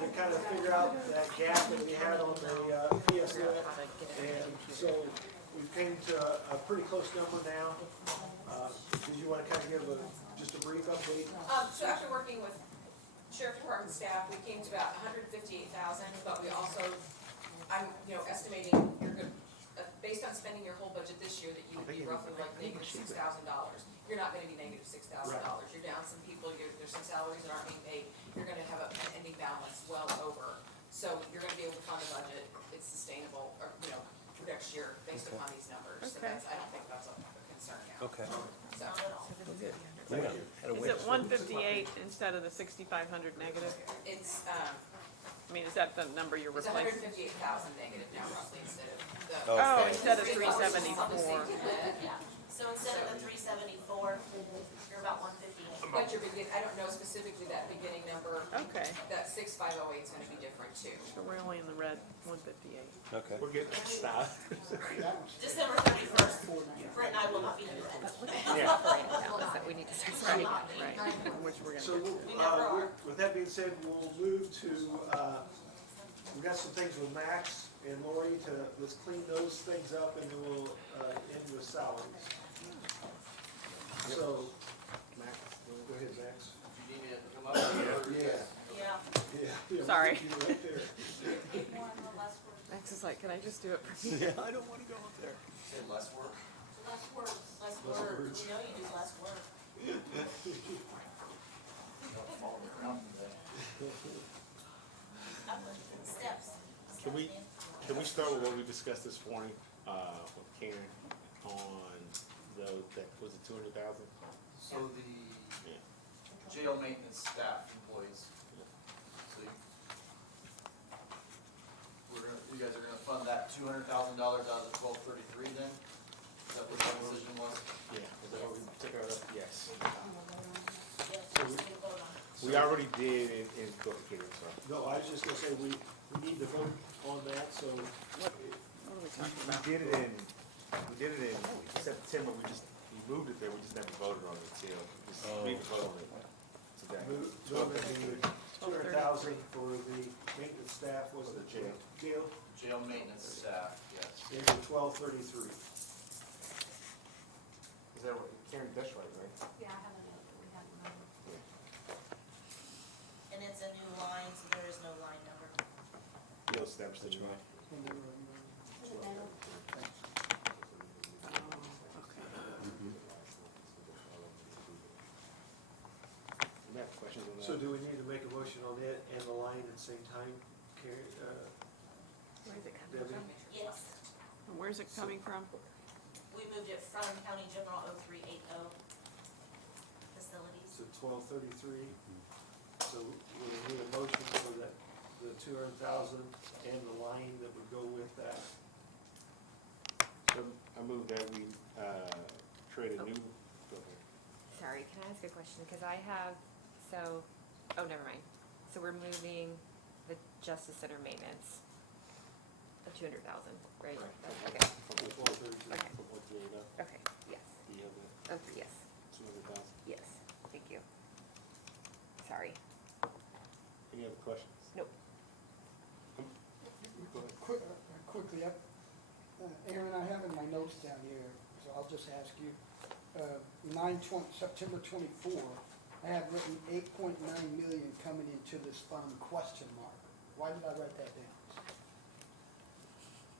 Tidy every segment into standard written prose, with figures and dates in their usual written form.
to kind of figure out that gap that we had on the PSF. And so we came to a pretty close number now. Did you want to kind of give just a brief update? So after working with Sheriff Department staff, we came to about 158,000, but we also, I'm, estimating you're good, based on spending your whole budget this year, that you would be roughly like negative $6,000. You're not gonna be negative $6,000. You're down some people, there's some salaries that aren't being paid. You're gonna have an ending balance well over. So you're gonna be able to fund the budget. It's sustainable, or, for next year based upon these numbers. So that's, I don't think that's a concern now. Okay. So, Thank you. Is it 158 instead of the 6,500 negative? it's, I mean, is that the number you're it's replacing? 158,000 negative now roughly instead of the. Oh, Okay. instead of On the 374. safety net. Yeah, so instead of the 374, you're about 158. But your I don't know specifically that beginning number, Okay, that 6508 is gonna be different too. so we're only in the red, 158. Okay. We're getting stuff. December 31st, Brett and I will not be in bed. Yeah. We need to start Will starting. not be. Right, which we're So, gonna get to. with that being said, we'll move to, we've got some things with Max and Lori let's clean those things up and then we'll, end with salaries. So, Max, go ahead, Max. You need me to come up? Yeah. Yeah. Yeah. Sorry. You right there. Max is like, can I just do it for me? Yeah, I don't want to go up there. Say less work? Less words. Less Less words. words. You know you do less work. Don't follow me around today. Steps. Can we start with what we discussed this morning, with Karen on that was it 200,000? So the Yeah. jail maintenance staff employees, so you guys are gonna fund that $200,000 out of the 1233 then? Is that what that decision was? Yeah, was that what we took out of? Yes. Yes, just need to vote on it. We already did in go to Karen, sorry. No, I was just gonna say, we need to vote on that, so. What are we talking We about? did it in September, we moved it there, we just never voted on it till, we need to vote on it today. Move to the 200,000 for the maintenance staff, was For it the jail. Jail, Jail maintenance staff, yes. into 1233. Is that what, Karen, that's right, right? Yeah, I have a note that we have a number. And it's a new line, so there is no line number. You'll establish the new line. You have questions on that? So do we need to make a motion on it and the line at the same time, Carrie, Where's it coming Debbie? from? Yes, And where's it coming from? we moved it from County General 0380 facilities. So 1233, so we need a motion for that, the 200,000 and the line that would go with that. So I move that we, create a new, go ahead. Sorry, can I ask a question? Because I have, never mind. So we're moving the Justice Center maintenance of 200,000, right? Right. Okay, From 1233. Okay. From what you laid out, okay, yes. you have the Oh, yes, 200,000. yes, thank you. Sorry. Any other questions? Nope. Go ahead. Quickly up, Aaron, I have in my notes down here, so I'll just ask you, September 24, I have written 8.9 million coming into this fund, question mark. Why did I write that down?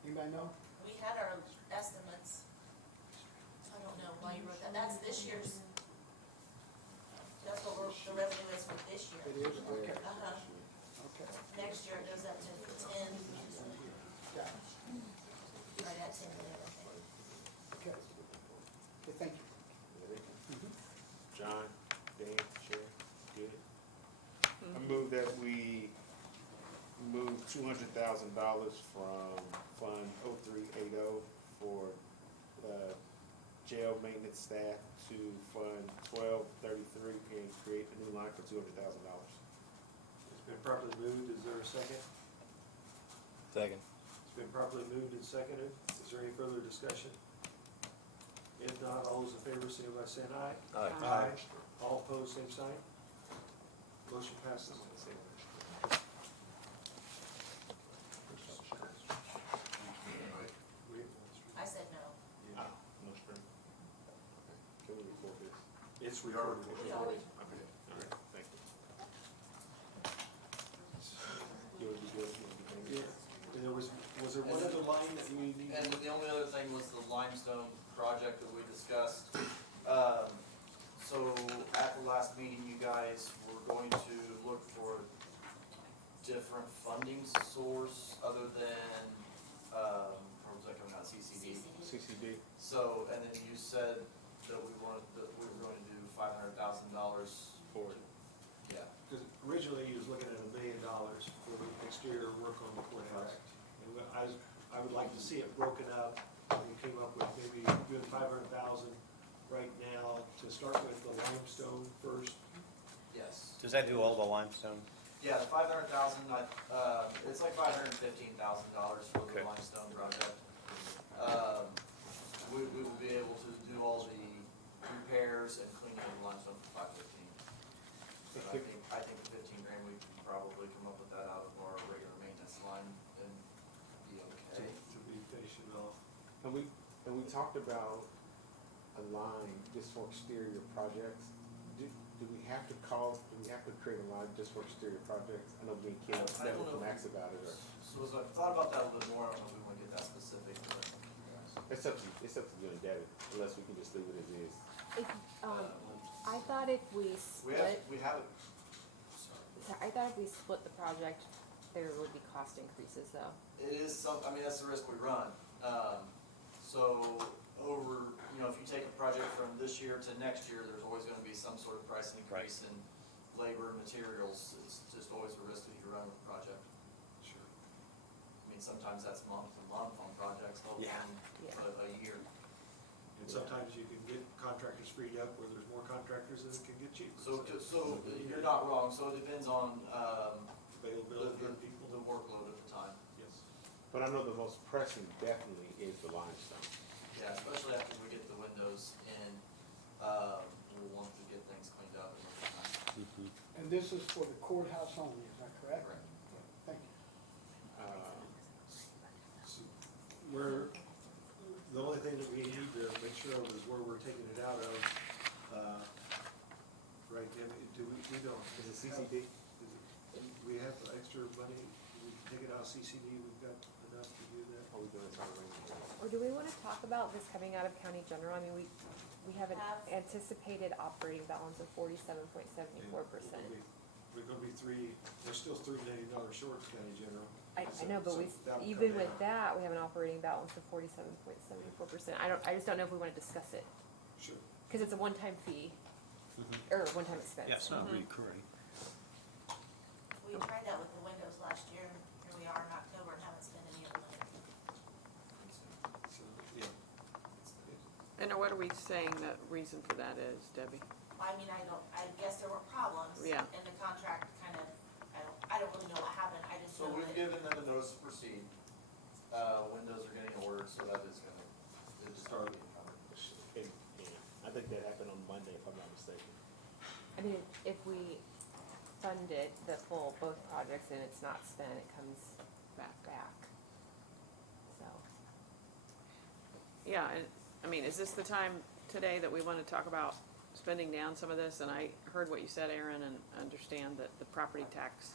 Anybody know? We had our estimates. I don't know why you wrote that. That's this year's. That's what the revenue is for this year. It is, okay, Uh-huh. okay, Next year it goes up to 10, got it, right at 10 million, I think. okay. Okay, thank you. John, Dan, Sharon, good? I move that we move $200,000 from Fund 0380 for, jail maintenance staff to Fund 1233 and create a new line for $200,000. It's been properly moved, is there a second? Second. It's been properly moved and seconded, is there any further discussion? If not, all those in favor, signify by saying aye. Aye. All opposed, same sign. Motion passes. We are recording. We always, Okay, all right, thank you. You wanna be good? You wanna be good? Yeah, and there was there one other line that you need? And the only other thing was the limestone project that we discussed. So at the last meeting, you guys were going to look for different funding source other than, or was that coming out, CCD? CCD? So, and then you said that we were going to do $500,000 For yeah. Because originally he was looking at $1 million for the exterior work on the courthouse. And I would like to see it broken up. We came up with maybe doing 500,000 right now to start with the limestone first. Yes. Does that do all the limestone? Yeah, the 500,000, it's like $515,000 for the Okay. limestone project. We will be able to do all the repairs and cleaning of the limestone for 515. But I think the 15 grand, we can probably come up with that out of our regular maintenance line and be okay. To be finishing off. And we talked about a line just for exterior projects. Do we have to create a line just for exterior projects? I know me and Kim I don't met with know. Max about it, or, So as I thought about that a little bit more, I don't know if we want to get that specific, but. it's up to you and Debbie, unless we can just leave it as is. If, I thought if we We split, have, sorry. I thought if we split the project, there would be cost increases though. It is I mean, that's the risk we run. So over, if you take a project from this year to next year, there's always gonna be some sort of price increase in labor and materials. It's just always a risk that you run with a project. Sure. I mean, sometimes that's month to month on projects, let Yeah. alone a year. And sometimes you can get contractors freed up where there's more contractors and it can get cheaper. So you're not wrong. So it depends on, Availability of people. the workload at the time. Yes. But I know the most pressing definitely is the limestone. Yeah, especially after we get the windows in, we'll want to get things cleaned up in the time. And this is for the courthouse only, is that correct? Correct. Thank you. The only thing that we need to make sure of is where we're taking it out of. Right, do we don't. Is it CCD? We have extra money, we can take it out of CCD, we've got enough to do that. Are we doing something? Or do we wanna talk about this coming out of county general? I mean, we have an anticipated operating balance of 47.74%. We're gonna be we're still $3 million short of county general. I know, but that'll even come with down. that, we have an operating balance of 47.74%. I just don't know if we wanna discuss it, Sure. cause it's a one-time fee, or a one-time expense. Yes, not recurring. we tried that with the windows last year, and here we are in October and haven't spent any of the money. So, yeah. And what are we saying the reason for that is, Debbie? I mean, I guess there were problems. Yeah. And the contract kind of, I don't really know what happened, I just So know we've that. given them a notice to proceed. Windows are getting ordered, so that is gonna, it's starting to cover. I think that happened on Monday, if I'm not mistaken. I mean, if we fund it, both projects, and it's not spent, it comes back. So, Yeah, and, I mean, is this the time today that we wanna talk about spending down some of this? And I heard what you said, Aaron, and understand that the property tax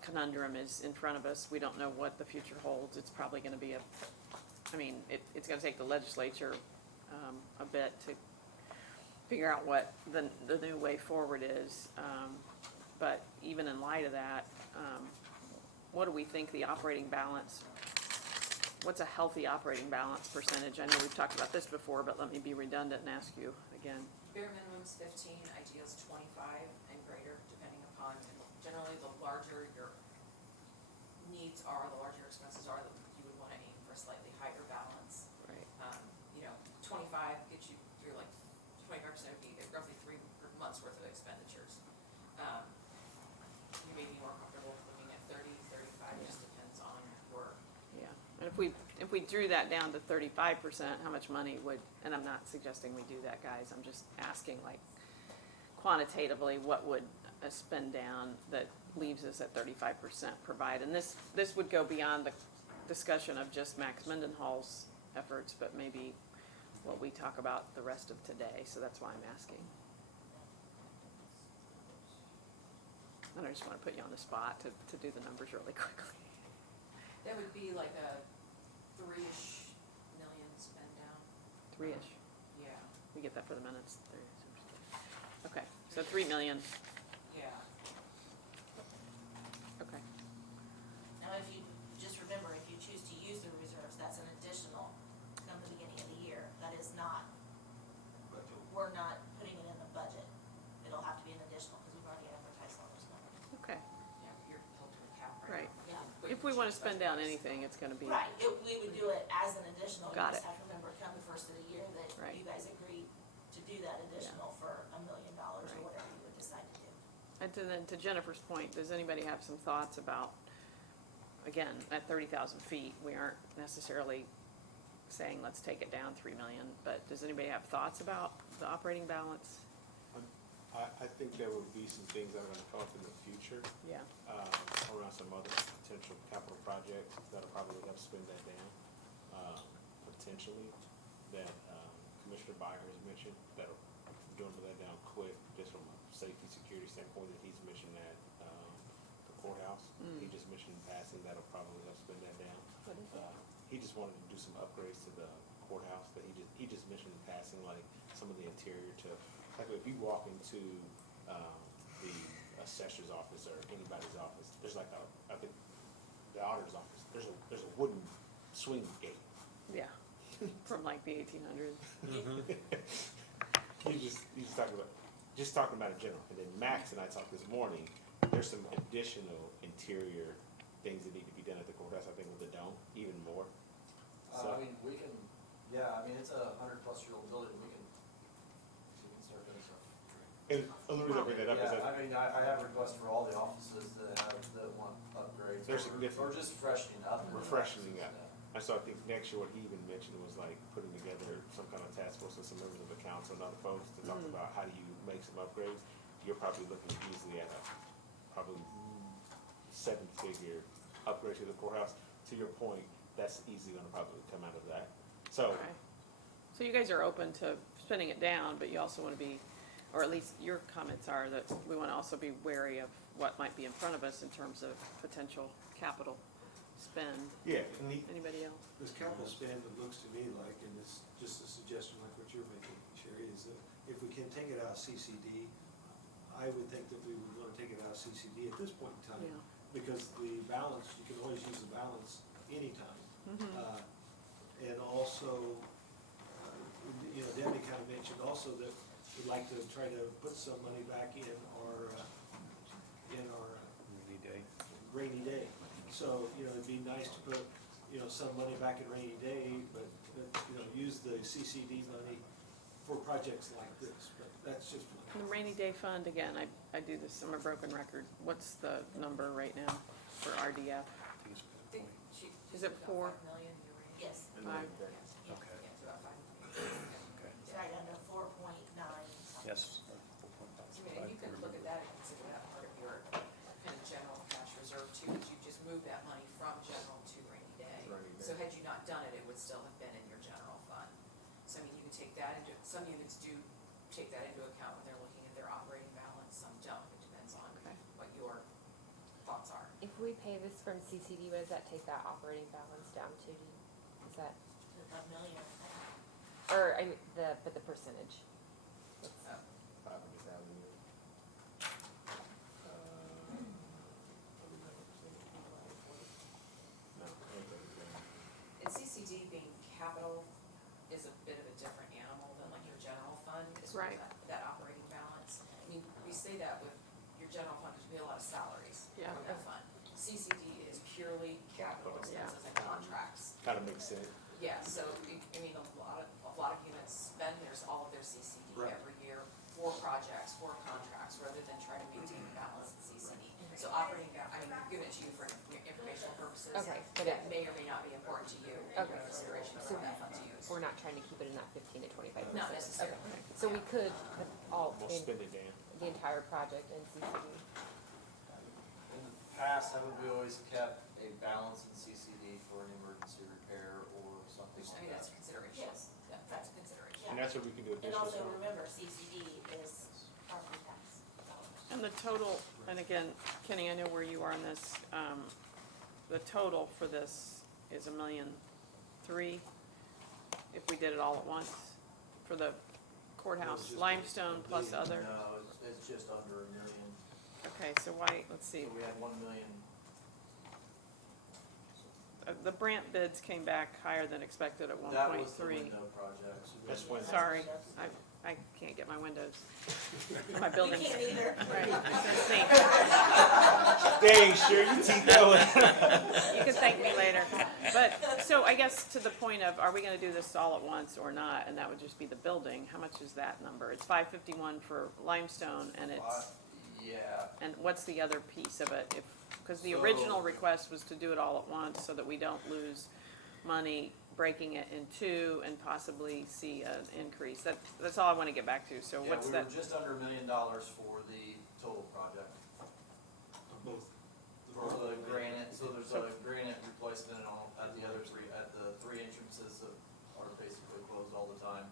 conundrum is in front of us. We don't know what the future holds. It's probably gonna be it's gonna take the legislature a bit to figure out what the new way forward is. But even in light of that, what do we think the operating balance, what's a healthy operating balance percentage? I know we've talked about this before, but let me be redundant and ask you again. Bare minimum's 15, ideal's 25 and greater, depending upon, and generally the larger your needs are, the larger your expenses are, you would wanna aim for a slightly higher balance. Right. 25 gets you through like 25% would be roughly 3 months worth of expenditures. You may be more comfortable looking at 30, 35, just depends on work. Yeah, and if we drew that down to 35%, how much money would, and I'm not suggesting we do that, guys, I'm just asking like quantitatively, what would a spend down that leaves us at 35% provide? And this would go beyond the discussion of just Max Mendenhall's efforts, but maybe what we talk about the rest of today, so that's why I'm asking. I don't just wanna put you on the spot to do the numbers really quickly. That would be like a 3-ish million spend down. 3-ish, Yeah, we get that for the minutes. Okay, so 3 million, yeah. okay, Now, if you, just remember, if you choose to use the reserves, that's an additional come the beginning of the year. That is not, we're not putting it in the budget. It'll have to be an additional, because we've already advertised all those numbers. okay, Yeah, you're held to account right. right now. Yeah. But If you we wanna choose spend budget down price. anything, it's gonna be, Right, we would do it as an additional. Got You it. just have to remember, come the first of the year, that Right. you guys agreed to do that additional for $1 million or Right. whatever you would decide to do. and then to Jennifer's point, does anybody have some thoughts about, again, at 30,000 feet, we aren't necessarily saying let's take it down 3 million, but does anybody have thoughts about the operating balance? I think there would be some things that are gonna come up in the future, Yeah, around some other potential capital projects that'll probably help spin that down. Potentially, that, Commissioner Byer has mentioned, that'll dwindle that down quick, just from a safety, security standpoint, that he's mentioned that, the courthouse. He just mentioned in passing, that'll probably help spin that down. what is it? He just wanted to do some upgrades to the courthouse, that he just mentioned in passing, like some of the interior to, like if you walk into, the assessor's office or anybody's office, there's like I think, the auditor's office, there's a wooden swing gate. Yeah, from like the 1800s. He's talking about in general, and then Max and I talked this morning, there's some additional interior things that need to be done at the courthouse, I think with the dome, even more. So, I mean, we can, yeah, I mean, it's a 100-plus-year-old building, we can start doing stuff. and the reason I bring that up is Yeah, that I mean, I have requests for all the offices that want upgrades. They're or- significant. Or just freshening up. in the refreshing offices, up. yeah. And so I think next year, what he even mentioned was like putting together some kind of task force with some members of the council and other folks to talk about how do you make some upgrades. You're probably looking easily at a probably 7-figure upgrade to the courthouse. To your point, that's easily gonna probably come out of that. So, Okay. So you guys are open to spending it down, but you also wanna be, or at least your comments are that we wanna also be wary of what might be in front of us in terms of potential capital spend. yeah, and Anybody else? This capital spend, it looks to me like, and it's just a suggestion like what you're making, Sherry, is that if we can take it out of CCD, I would think that we would wanna take it out of CCD at this point in time. Yeah. Because the balance, you can always use the balance anytime. And also, you know, Debbie kind of mentioned also that we'd like to try to put some money back in our Rainy day. rainy day. So, you know, it'd be nice to put, you know, some money back in rainy day, but, you know, use the CCD money for projects like this, but that's just one. The rainy day fund, again, I do this, I'm a broken record. What's the number right now for RDF? I think she- Is it she's four? about 5 million, you're right. Yes, Five. Yeah, Okay. yeah, it's about 5 million. Okay. it's right under 4.9. Yes. I mean, and you can look at that and consider that part of your kind of general cash reserve too, because you just moved that money from general to rainy day. Rainy day. So had you not done it, it would still have been in your general fund. So I mean, you can take that into, some units do take that into account when they're looking at their operating balance, some don't, it depends on Okay. what your thoughts are. If we pay this from CCD, what does that take that operating balance down to? Is that, $1 million. or, I mean, but the percentage? So, 500,000 years. No, and CCD being capital is a bit of a different animal than like your general fund, is with Right. that operating balance. I mean, we say that with your general fund, because we have a lot of salaries Yeah. in that fund. CCD is purely capital Yeah. expenses and contracts. kind of makes sense. Yeah, so, I mean, a lot of units spend all of their CCD Right. every year for projects, for contracts, rather than trying to maintain a balance in CCD. So operating, I mean, I'm giving it to you for informational purposes. Okay, but That may or may not be important to you, in Okay. consideration So for that fund to use. we're not trying to keep it in that 15 to 25%? Not necessarily. Okay. So we could put all, We'll spend it down. the entire project in CCD? In the past, haven't we always kept a balance in CCD for an emergency repair or something Which, I like mean, that? that's a consideration. Yes. Yeah, that's a consideration. And that's what we can do And additional also stuff. remember, CCD is property tax dollars. And the total, and again, Kenny, I know where you are on this, the total for this is $1,000,003, if we did it all at once, for the courthouse, limestone plus other. No, it's just under $1 million. Okay, so why, let's see, So we had 1 million. the Brant bids came back higher than expected at That was the 1.3. window project. That's when. Sorry, I can't get my windows. My building's. We can't either. Right, it's neat. Dang, sure, you keep going. You can thank me later. But, so I guess to the point of, are we gonna do this all at once or not? And that would just be the building. How much is that number? It's 551 for limestone and it's, Yeah, and what's the other piece of it? If, cause the So- original request was to do it all at once so that we don't lose money breaking it in two and possibly see an increase. That's all I wanna get back to. So yeah, what's we that? were just under $1 million for the total project. Both. For the granite, so there's a granite replacement at the other three, at the three entrances that are basically closed all the time.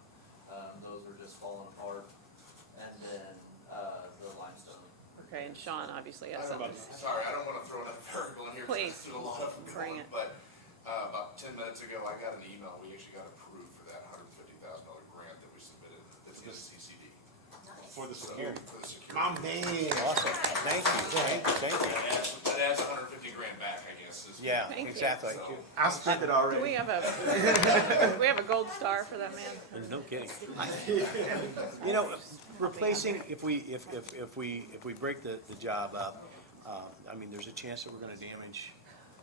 Those are just falling apart. And then, the limestone. Okay, and Sean obviously has I don't something. know. Sorry, I don't wanna throw another variable in here, Please. because there's a lot of them Bring going, it. but, about 10 minutes ago, I got an email, we actually got approved for that $150,000 grant that we submitted, that's in CCD. Nice. For the So, security. For the security. My man. Awesome, thank you, thank you, thank you. That adds 150 grand back, I guess. is- Yeah, Thank you. exactly. So, I spent it Do already. we have a, do we have a gold star for that man? No kidding. You know, replacing, if we break the job up, I mean, there's a chance that we're gonna damage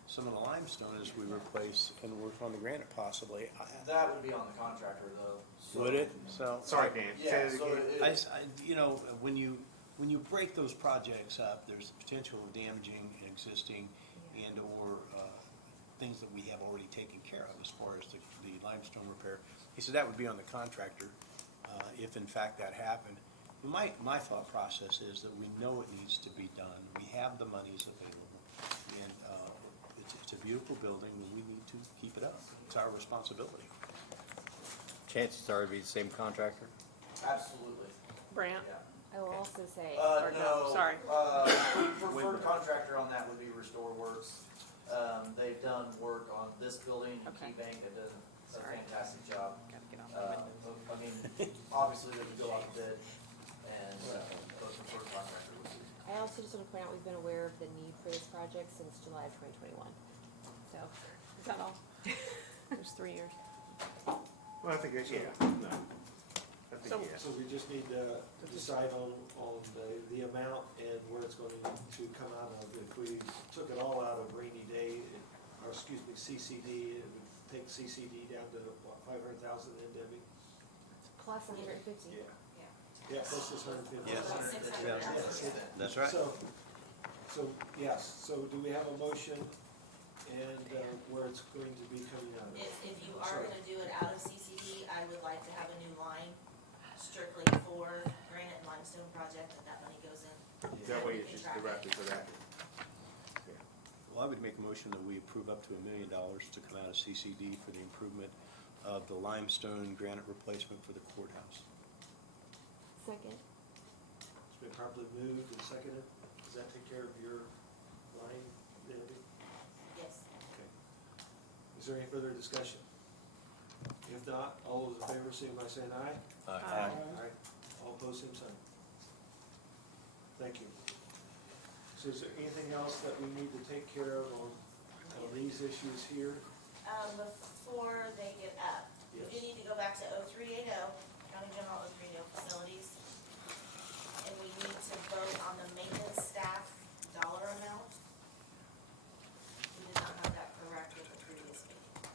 some of the limestone as we replace and work on the granite possibly. That would be on the contractor though. So- Would it? So. Sorry, Dan. Say Yeah, it so again. it, You know, when you break those projects up, there's the potential of damaging existing and/or things that we have already taken care of as far as the limestone repair. He said that would be on the contractor, if in fact that happened. My thought process is that we know it needs to be done, we have the monies available, and it's a beautiful building, and we need to keep it up. It's our responsibility. Chances are it'd be the same contractor? absolutely, Brant? yeah. I will also say, Or No, sorry. Preferred contractor on that would be Restore Works. They've done work on this building, Okay. Key Bank, they've done a Sorry. fantastic job. Gotta get off my window. I mean, obviously they would go out to bid, and, but preferred contractor would be. I also just want to point out, we've been aware of the need for this project since July of 2021. So, Is that all? There's 3 years. Well, I think, yeah, no. I think, So- yeah. So we just need to decide on the amount and where it's going to come out of. If we took it all out of rainy day, or excuse me, CCD, it would take CCD down to what, 500,000 then, Debbie? plus 150. Yeah. Yeah. Yeah, plus this 150. Yes. About 600,000. That's right. So, yes, so do we have a motion and where it's going to be coming out of? If you are Sorry. gonna do it out of CCD, I would like to have a new line strictly for granite and limestone project, that money goes in. That way it's just directly for that. Well, I would make a motion that we approve up to $1 million to come out of CCD for the improvement of the limestone granite replacement for the courthouse. Second. It's been properly moved and seconded. Does that take care of your line, Debbie? Yes. Okay. Is there any further discussion? If not, all those in favor, say by saying aye. Aye. Aye. All opposed, same sign. Thank you. So is there anything else that we need to take care of on these issues here? Before they get up, we do Yes. need to go back to 0380, County General 0380 facilities. And we need to vote on the maintenance staff dollar amount. We did not have that correct with the previous meeting.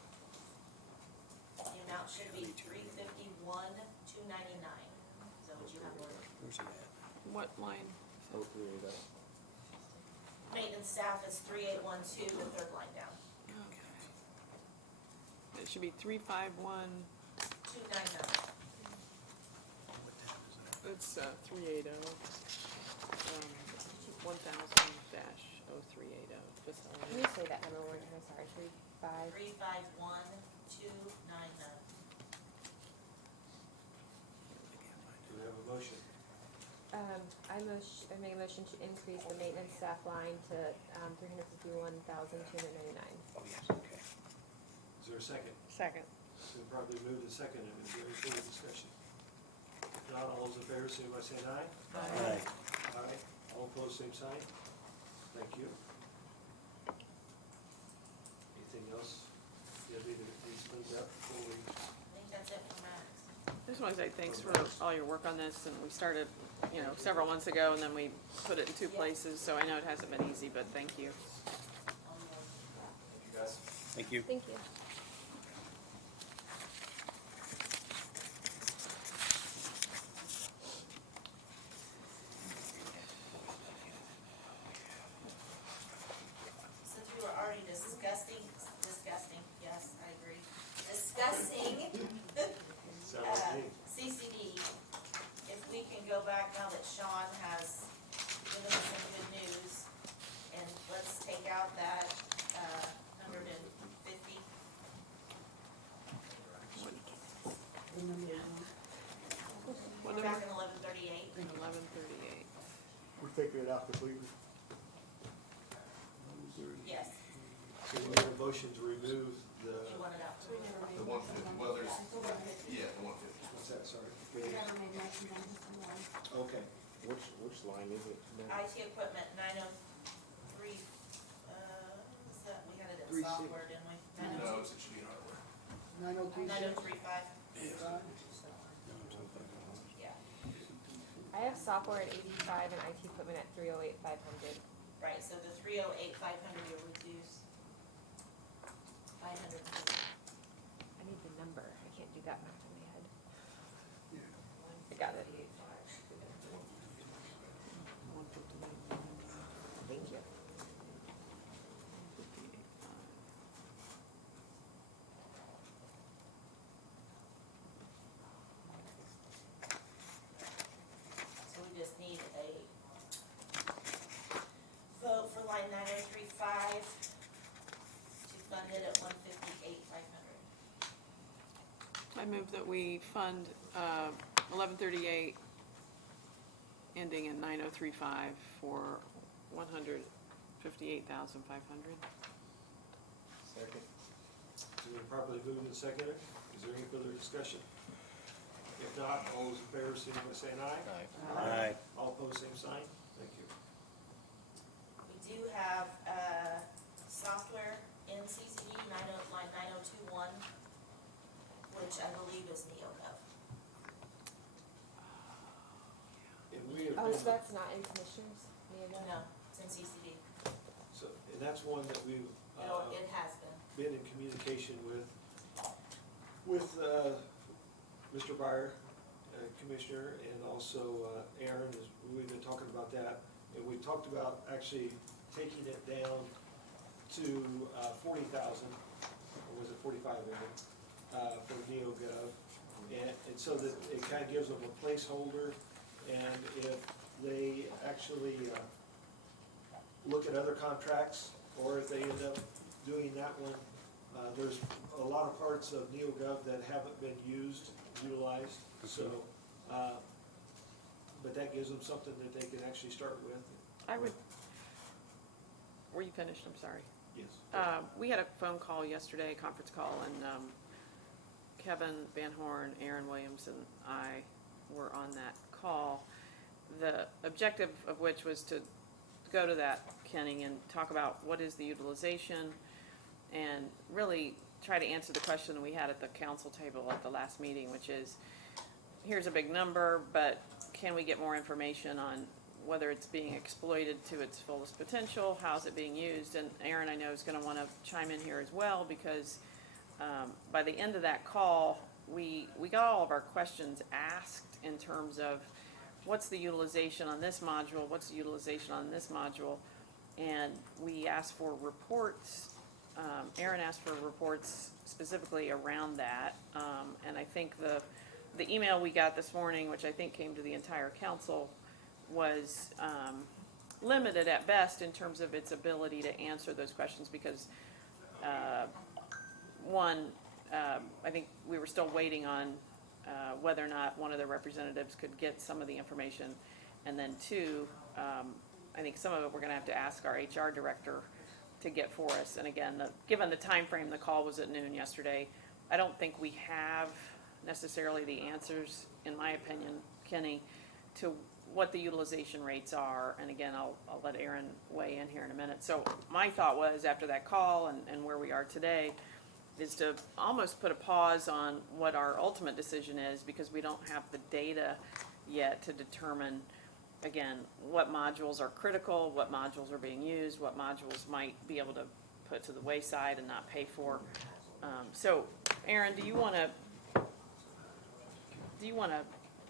The amount should be 351,299. Is that what you have ordered? Where's it at? What line? Maintenance staff is 3812, the third line down, It should be 351, 299. it's 380, 1000-0380, just so Can you say that number one more time? Sorry, 35. 351,299. Do we have a motion? I make a motion to increase the maintenance staff line to, $351,299. Oh, yes, okay. Is there a second? Second. It's been properly moved and seconded. Is there any further discussion? If not, all those in favor, signify by saying aye. Aye. Aye. All opposed, same sign. Thank you. Anything else? You have either these cleaned up before we? I think that's it for Max. I just want to say thanks for all your work on this, and we started, several months ago, and then we put it in two places, so I know it hasn't been easy, but thank you. Thank you, guys. Thank you. Thank you. Since we were already discussing, yes, I agree, discussing, Sound like me? CCD, if we can go back now that Sean has given us some good news, and let's take out that, 150. What We're number? back in 1138. 1138. We're taking it out completely. Yes, So we need a motion to remove you the, want it out. The 150, well, there's, yeah, the 150. what's that, sorry? Okay. Which line is it now? IT equipment, 903, what's that, we had it in 36. software, didn't we? No, it should be hardware. 9035. 9035, yeah, I have software at 85 and IT equipment at 308,500. right, so the 308, 500 you'll reduce 500. I need the number. I can't do that math in my head. I got it. Thank you. So we just need a vote for line 9035 to fund it at 158, 500. I move that we fund 1138, ending in 9035 for 158,500. Second. So we properly moved and seconded. Is there any further discussion? If not, all those in favor, signify by saying aye. Aye. All opposed, same sign. Thank you. We do have, software in CCD, line 9021, which I believe is NeoGov. And we have Oh, so been, that's not in commissioners? No, it's in CCD. so, and that's one that we've, It has been. been in communication with Mr. Byer, Commissioner, and also Aaron, we've been talking about that. And we talked about actually taking it down to 40,000, or was it 45 for NeoGov. And so that it kind of gives them a placeholder, and if they actually look at other contracts, or if they end up doing that one, there's a lot of parts of NeoGov that haven't been utilized, so, but that gives them something that they can actually start with. I would, were you finished? I'm sorry. Yes. We had a phone call yesterday, a conference call, and Kevin Van Horn, Aaron Williams, and I were on that call. The objective of which was to go to that, Kenny, and talk about what is the utilization, and really try to answer the question we had at the council table at the last meeting, which is, here's a big number, but can we get more information on whether it's being exploited to its fullest potential, how's it being used? And Aaron, I know, is gonna wanna chime in here as well, because by the end of that call, we got all of our questions asked in terms of what's the utilization on this module, what's the utilization on this module, and we asked for reports. Aaron asked for reports specifically around that, and I think the email we got this morning, which I think came to the entire council, was limited at best in terms of its ability to answer those questions, because one, I think we were still waiting on whether or not one of the representatives could get some of the information, And then two, I think some of it we're gonna have to ask our HR director to get for us. And again, given the time frame, the call was at noon yesterday. I don't think we have necessarily the answers, in my opinion, Kenny, to what the utilization rates are. And again, I'll let Aaron weigh in here in a minute. So my thought was, after that call and where we are today, is to almost put a pause on what our ultimate decision is, because we don't have the data yet to determine, again, what modules are critical, what modules are being used, what modules might be able to put to the wayside and not pay for. So, Aaron, do you wanna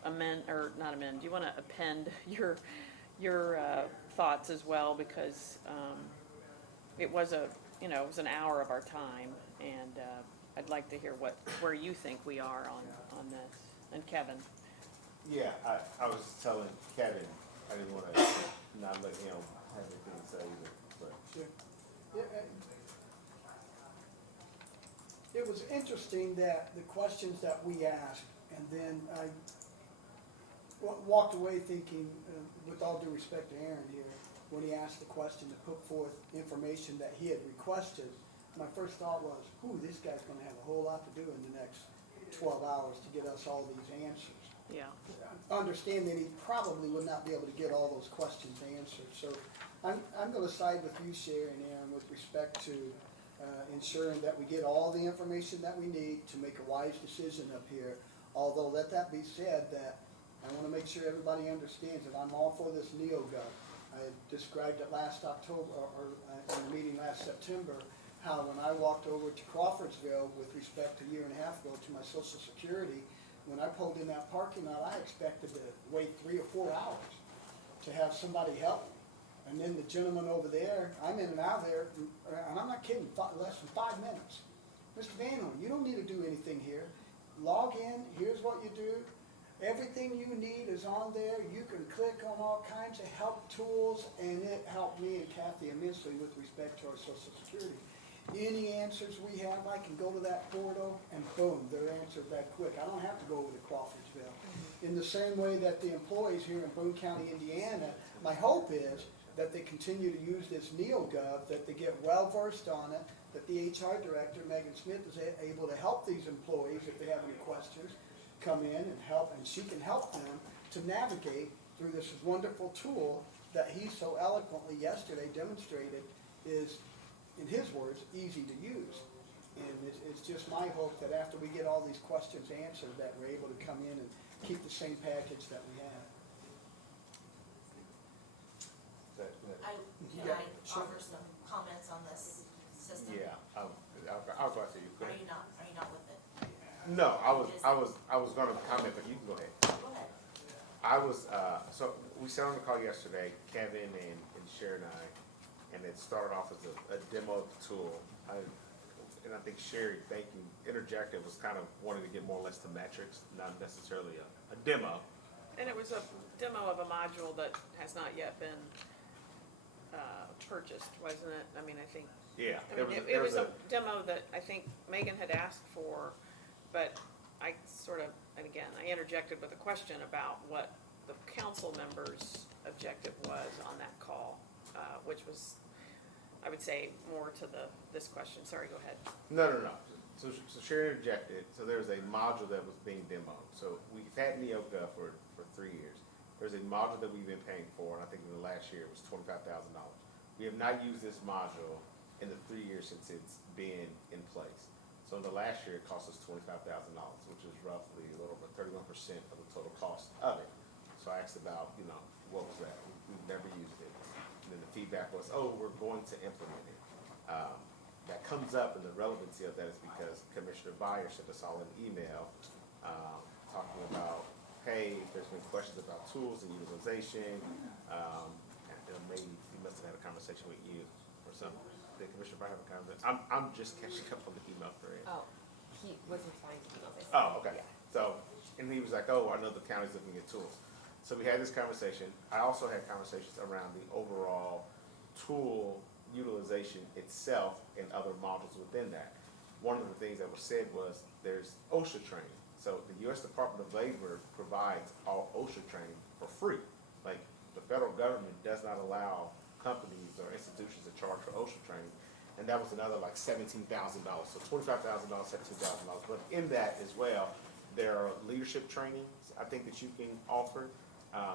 amend, or not amend, do you wanna append your thoughts as well? Because, it was it was an hour of our time, and, I'd like to hear where you think we are on this. And Kevin? Yeah, I was telling Kevin, I didn't wanna not let him have anything to say either, but. Sure. Yeah, it was interesting that the questions that we asked, and then I walked away thinking, with all due respect to Aaron here, when he asked the question to put forth information that he had requested, my first thought was, this guy's gonna have a whole lot to do in the next 12 hours to get us all these answers. Yeah. Understand that he probably would not be able to get all those questions answered. So I'm gonna side with you, Sherry and Aaron, with respect to ensuring that we get all the information that we need to make a wise decision up here. Although, let that be said, that I wanna make sure everybody understands that I'm all for this NeoGov. I described it last October, or in the meeting last September, how when I walked over to Crawfordsville with respect to a year and a half ago to my Social Security, when I pulled in that parking lot, I expected to wait 3 or 4 hours to have somebody help me. And then the gentleman over there, I'm in and out of there, and I'm not kidding, less than 5 minutes. Mr. Van Horn, you don't need to do anything here. Log in, here's what you do. Everything you need is on there. You can click on all kinds of help tools, and it helped me and Kathy immensely with respect to our Social Security. Any answers we have, I can go to that portal and boom, they're answered that quick. I don't have to go over to Crawfordsville. In the same way that the employees here in Boone County, Indiana, my hope is that they continue to use this NeoGov, that they get well versed on it, that the HR director, Megan Smith, is able to help these employees if they have any questions, come in and help, and she can help them to navigate through this wonderful tool that he so eloquently yesterday demonstrated is, in his words, easy to use. And it's just my hope that after we get all these questions answered, that we're able to come in and keep the same package that we have. Can I offer some comments on this system? Yeah, I'll go after you. Go Are ahead. you not with it? No, I was gonna comment, but you can go ahead. Go ahead. I was, so we sat on the call yesterday, Kevin and Sharon and I, and it started off as a demo of the tool. And I think Sherry, thank you, interjected, was kind of wanting to get more or less the metrics, not necessarily a demo. And it was a demo of a module that has not yet been purchased, wasn't it? I mean, I think. Yeah. It was a demo that I think Megan had asked for, but I sort of, and again, I interjected with a question about what the council members' objective was on that call, which was, I would say, more to this question. Sorry, go ahead. No. So Sherry interjected, so there's a module that was being demoed. So we've had NeoGov for 3 years. There's a module that we've been paying for, and I think in the last year it was $25,000. We have not used this module in the 3 years since it's been in place. So in the last year, it cost us $25,000, which is roughly a little over 31% of the total cost of it. So I asked about, what was that? We've never used it. And then the feedback was, we're going to implement it. That comes up, and the relevancy of that is because Commissioner Byer sent us all an email talking about, hey, there's been questions about tools and utilization. And maybe he must have had a conversation with you or something. Did Commissioner Byer have a conversation? I'm just catching up on the email thread. Oh, he was responding to me. Oh, okay. So, and he was like, I know the county's looking at tools. So we had this conversation. I also had conversations around the overall tool utilization itself and other modules within that. One of the things that was said was there's OSHA training. So the U.S. Department of Labor provides all OSHA training for free. Like federal government does not allow companies or institutions to charge for OSHA training. And that was another like $17,000. So $25,000, $17,000. But in that as well, there are leadership trainings I think that you can offer.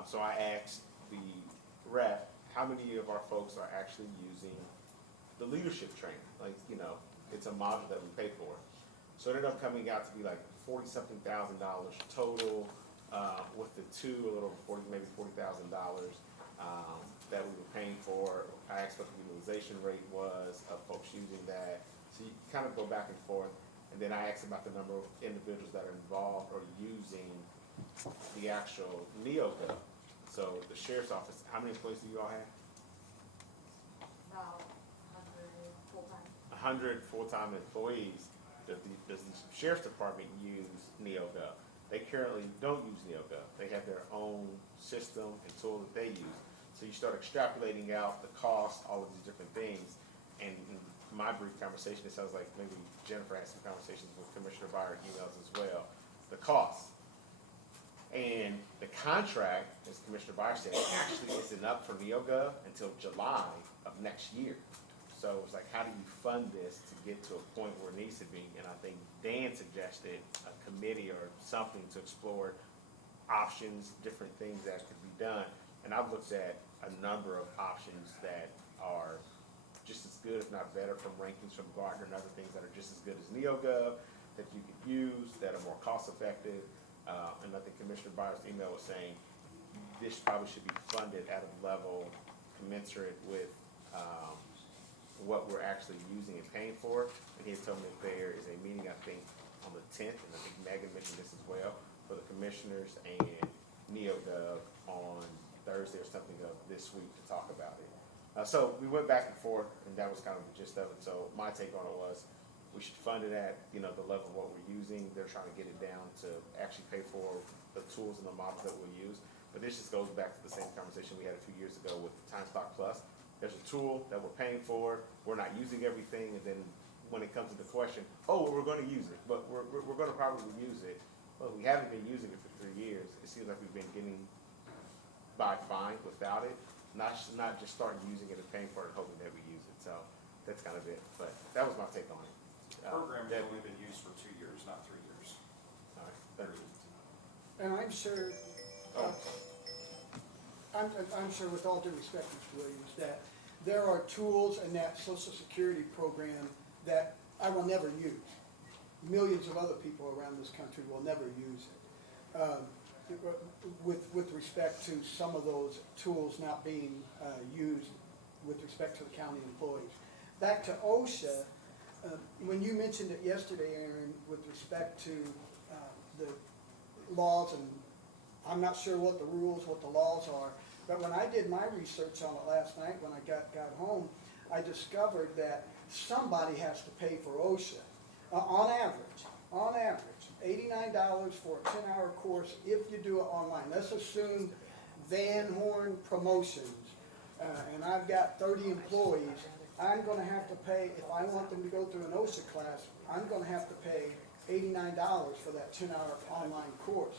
So I asked the rep, how many of our folks are actually using the leadership training? Like, you know, it's a module that we pay for. So it ended up coming out to be like $40-something thousand total, with the two, a little over maybe $40,000 that we were paying for. I asked what the utilization rate was of folks using that. So you kind of go back and forth. And then I asked about the number of individuals that are involved or using the actual NeoGov. So the sheriff's office, how many employees do you all have? About 100 full-time. 100 full-time employees. Does the sheriff's department use NeoGov? They currently don't use NeoGov. They have their own system and tool that they use. So you start extrapolating out the cost, all of these different things. And in my brief conversation, it sounds like maybe Jennifer had some conversations with Commissioner Byer emails as well. The cost. And the contract, as Commissioner Byer said, actually isn't up for NeoGov until July of next year. So it's like, how do you fund this to get to a point where it needs to be? And I think Dan suggested a committee or something to explore options, different things that could be done. And I've looked at a number of options that are just as good, if not better, from rankings from Gartner and other things that are just as good as NeoGov that you could use, that are more cost effective. And I think Commissioner Byers' email was saying this probably should be funded at a level commensurate with what we're actually using and paying for. And he had told me that there is a meeting, I think, on the 10th, and I think Megan mentioned this as well, for the commissioners and NeoGov on Thursday or something of this week to talk about it. So we went back and forth, and that was kind of the gist of it. So my take on it was we should fund it at, you know, the level of what we're using. They're trying to get it down to actually pay for the tools and the models that we'll use. But this just goes back to the same conversation we had a few years ago with TimeStock Plus. There's a tool that we're paying for, we're not using everything, and then when it comes to the question, oh, well, we're gonna use it, but we're gonna probably use it. Well, we haven't been using it for 3 years. It seems like we've been getting by fine without it, not just starting using it and paying for it and hoping that we use it. So that's kind of it, but that was my take on it. Program has only been used for 2 years, not 3 years. All right, thank you. And I'm sure, Oh, I'm sure with all due respect, Mr. Williams, that there are tools in that Social Security program that I will never use. Millions of other people around this country will never use it. With respect to some of those tools not being used with respect to the county employees. Back to OSHA, when you mentioned it yesterday, Aaron, with respect to the laws, and I'm not sure what the rules, what the laws are, but when I did my research on it last night when I got home, I discovered that somebody has to pay for OSHA. On average, $89 for a 10-hour course if you do it online. Let's assume Van Horn Promotions, and I've got 30 employees. I'm going to have to pay, if I want them to go through an OSHA class, I'm going to have to pay $89 for that 10-hour online course.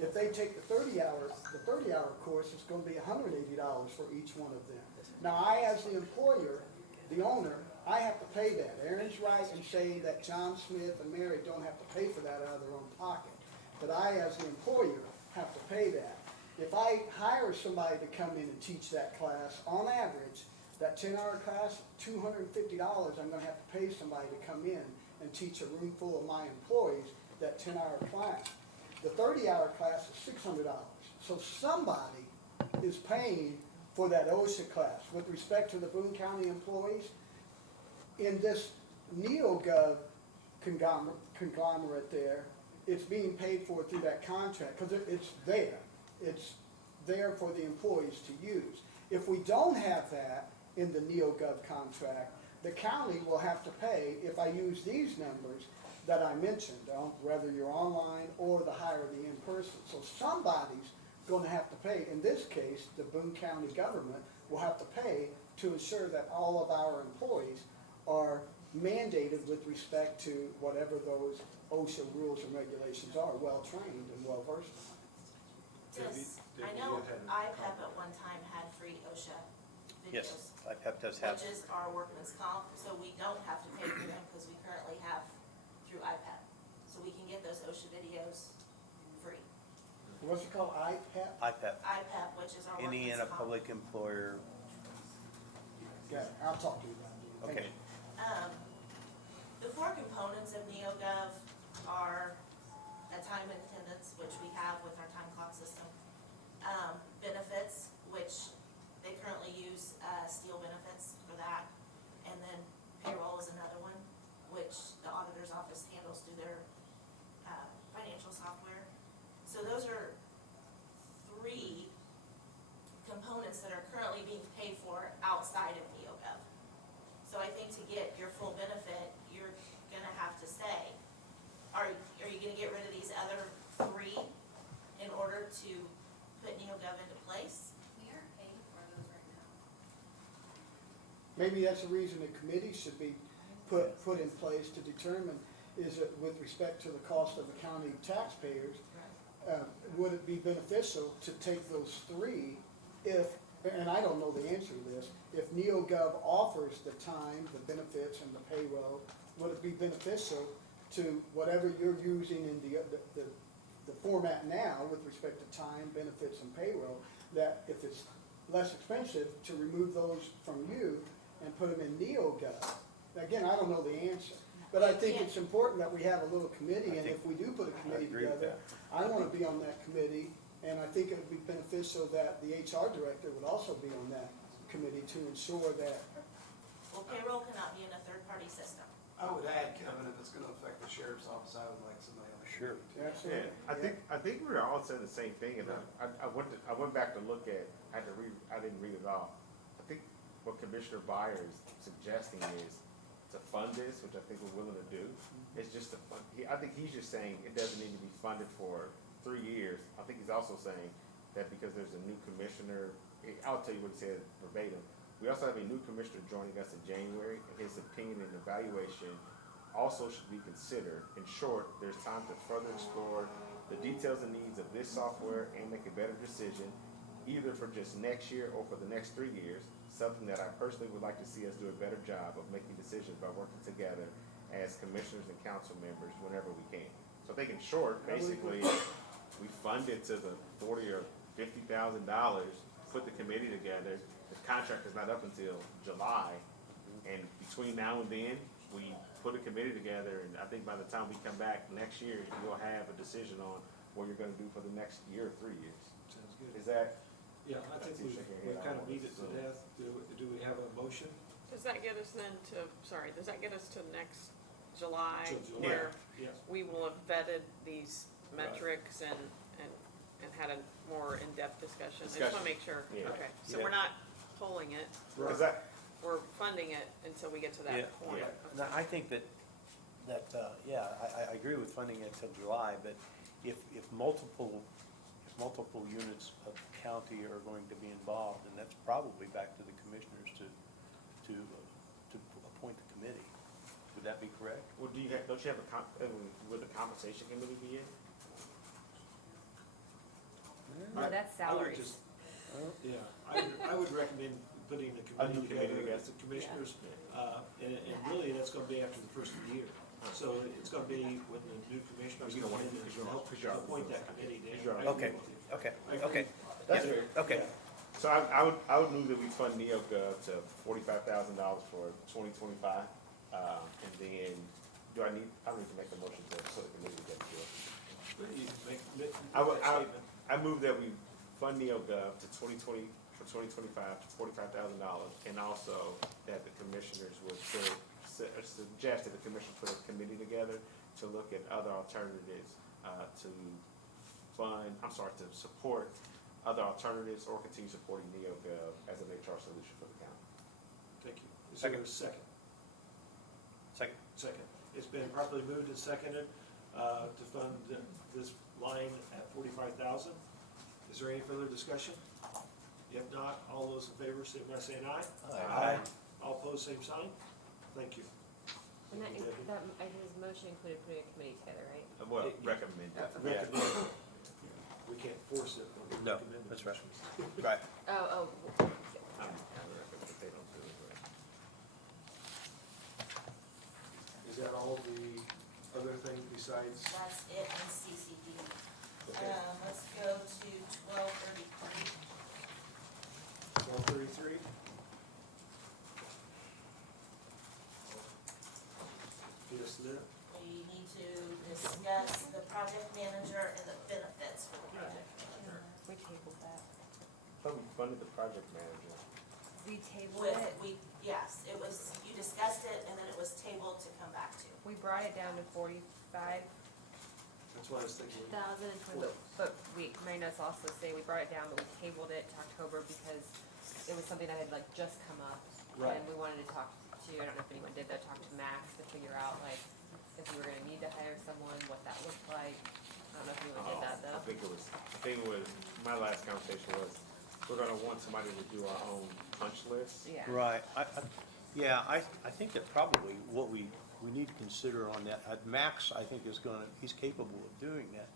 If they take the 30-hour course, it's going to be $180 for each one of them. Now, I, as the employer, the owner, I have to pay that. Aaron's right in saying that John Smith and Mary don't have to pay for that out of their own pocket. But I, as the employer, have to pay that. If I hire somebody to come in and teach that class, on average, that 10-hour class, $250, I'm going to have to pay somebody to come in and teach a room full of my employees that 10-hour class. The 30-hour class is $600. So somebody is paying for that OSHA class. With respect to the Boone County employees, in this NeoGov conglomerate there, it's being paid for through that contract because it's there. It's there for the employees to use. If we don't have that in the NeoGov contract, the county will have to pay, if I use these numbers that I mentioned, whether you're online or the higher the in-person. So somebody's going to have to pay. In this case, the Boone County government will have to pay to ensure that all of our employees are mandated with respect to whatever those OSHA rules and regulations are, well-trained and well-versed. I know IPEP at one time had free OSHA videos. Yes, IPEP does have, Which is our workman's comp, so we don't have to pay for them, because we currently have through IPEP. So we can get those OSHA videos free. What's it called, IPAP? IPEP, IPEP, which is our workman's Indiana comp. Public Employer, Yeah, I'll talk to you about it. Thank okay. you. The four components of NeoGov are a time and attendance, which we have with our time clock system. Benefits, which they currently use, Steel benefits for that. And then payroll is another one, which the auditor's office handles through their, financial software. So those are three components that are currently being paid for outside of NeoGov. So I think to get your full benefit, you're gonna have to say, are you gonna get rid of these other three in order to put NeoGov into place? We aren't paying for those right now. Maybe that's the reason a committee should be put in place to determine, is it with respect to the cost of the county taxpayers, would it be beneficial to take those three if, and I don't know the answer to this, if NeoGov offers the time, the benefits, and the payroll, would it be beneficial to whatever you're using in the format now with respect to time, benefits, and payroll, that if it's less expensive to remove those from you and put them in NeoGov? Again, I don't know the answer, but I think it's important that we have a little committee, and if we do put a committee agree with together, I wanna be on that committee, and I think it would be beneficial that the HR director would also be on that committee to ensure that. Well, payroll cannot be in a third-party system. I would add, Kevin, if it's gonna affect the sheriff's office, I would like somebody on the. Sure. Yeah, I think we were all saying the same thing, and I went back to look at, I didn't read it all. I think what Commissioner Byers is suggesting is to fund this, which I think we're willing to do. It's just to fund, I think he's just saying it doesn't need to be funded for 3 years. I think he's also saying that because there's a new commissioner, I'll tell you what he said verbatim. We also have a new commissioner joining us in January, and his opinion and evaluation also should be considered. In short, there's time to further explore the details and needs of this software and make a better decision, either for just next year or for the next 3 years, something that I personally would like to see us do a better job of making decisions by working together as commissioners and council members whenever we can. So I think in short, basically, we fund it to the $40,000 or $50,000, put the committee together. The contract is not up until July, and between now and then, we put a committee together, and I think by the time we come back next year, you'll have a decision on what you're gonna do for the next year or 3 years. Sounds good. Is that? Yeah, I think we've kind of beat it to death. Do we have a motion? Does that get us then to, does that get us to next July? To July. Where Yes. we will have vetted these metrics and had a more in-depth discussion? I just wanna Discussion. make sure, Yeah. okay, so Yeah. we're not pulling it, Cause that, we're funding it until we get to Yeah. that point. Yeah. And I think that, yeah, I agree with funding it till July, but if multiple units of the county are going to be involved, then that's probably back to the commissioners to appoint the committee. Would that be correct? well, don't you have would the compensation committee be in? No, that's I would salaries. just- Yeah, I would recommend putting the A new committee committee together together. as the commissioners, and really, that's gonna be after the first of the year. So it's gonna be when the new commissioners You don't come want in to- and because you're- help because you're- appoint that committee. Dan. because you're- I agree Okay, with you. okay, I agree. okay. That's Yeah, fair. Okay. Yeah. So I would move that we fund NeoGov to $45,000 for 2025, and then, I don't need to make a motion to put a committee together. But you make I would, that statement. I move that we fund NeoGov to 2025 to $45,000, and also that the commissioners would suggest that the commission put a committee together to look at other alternatives, to support other alternatives or continue supporting NeoGov as an HR solution for the county. Thank you. Is there a second? Second. Second. It's been properly moved and seconded to fund this line at 45,000. Is there any further discussion? If not, all those in favor, say by saying aye. Aye. All opposed, same sign. Thank you. And his motion included putting a committee together, right? Well, recommend. Recommend. we can't force it. but we No, recommend it. that's right. Right. Oh, Is that all the other thing besides? That's it in CCD. Okay. Let's go to 1233. 1233? Yes, there. We need to discuss the project manager and the benefits for the project manager. we tabled that. Thought we funded the project manager. We tabled With, it. yes, it was, you discussed it and then it was tabled to come back to. We brought it down to 45,000 That's what I was thinking. and 20, but my notes also say we brought it down, but we tabled it to October because it was something that had like just come up. Right. And we wanted to talk to, I don't know if anyone did that, talk to Max to figure out like if we were gonna need to hire someone, what that looked like. I don't know if anyone did that I though. think the thing was, my last conversation was, we're gonna want somebody to do our own punch list. Yeah. Right, I think that probably what we need to consider on that, Max, I think is gonna, he's capable of doing that,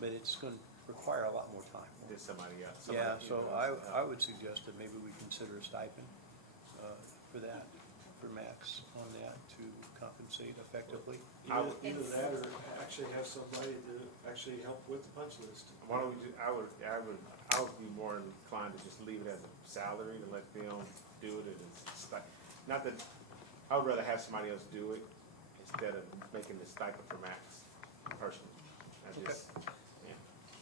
but it's gonna require a lot more time. Did somebody else. Yeah, somebody, so you know, I would suggest that maybe we consider a stipend, for that, for Max on that to compensate effectively. Either that or actually have somebody to actually help with the punch list. Why don't we do, I would be more inclined to just leave it as a salary and let them do it, and it's like, not that, I would rather have somebody else do it instead of making the stipend for Max personally. I just,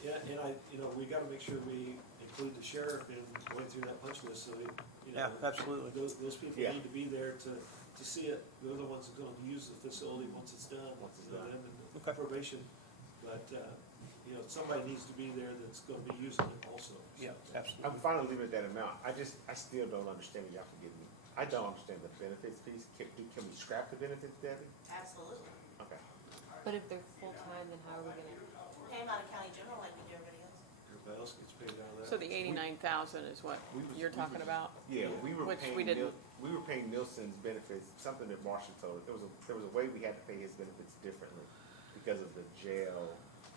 yeah. Yeah, and we gotta make sure we include the sheriff in going through that punch list, so, Yeah, absolutely. those people Yeah. need to be there to see it. They're the ones that are gonna use the facility once it's done. Once it's you know, done. them and Okay. probation. But, somebody needs to be there that's gonna be using it also. Yeah, I'm absolutely. fine with leaving it that amount. I still don't understand what y'all can give me. I don't understand the benefits piece. Can we scrap the benefits, Debbie? Absolutely. Okay. But if they're full-time, then how are we gonna? Pay them out of county general like we do everybody else. Everybody else gets paid out of that. So the 89,000 is what you're talking about? Yeah, we were Which paying, we didn't- we were paying Nilsson's benefits, something that Marshall told us. There was a way we had to pay his benefits differently because of the jail,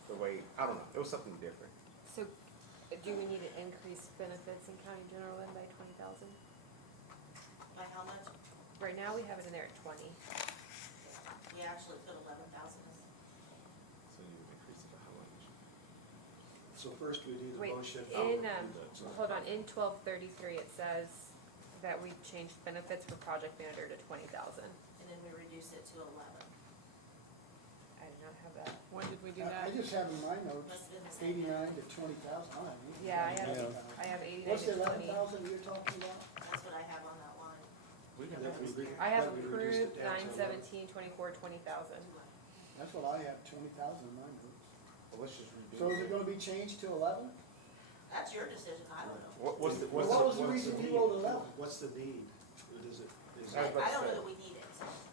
the way, I don't know, it was something different. So, do we need to increase benefits in county general then by 20,000? By how much? Right now, we have it in there at 20. We actually put 11,000 in. So you would increase it by how much? So first we need a Wait, motion. in, Do that, sorry. hold on, in 1233, it says that we changed benefits for project manager to 20,000. And then we reduced it to 11. I did not have that. When did we do I that? just have in my notes, Must have been the same. 89 to 20,000, I don't know. Yeah, I have, Yeah. I have 89 What's the to 20. 11,000 you're talking about? That's what I have on that line. That we re- I have that we reduced approved it down to 917, 24, 20,000. That's what I have, 20,000 in my notes. Well, let's just redo So is it gonna be changed to 11? That's your decision, I don't know. What's the, Well, what's what was the what's reason need? you wrote 11? What's the need? Is it, I about to don't know say. that we need it.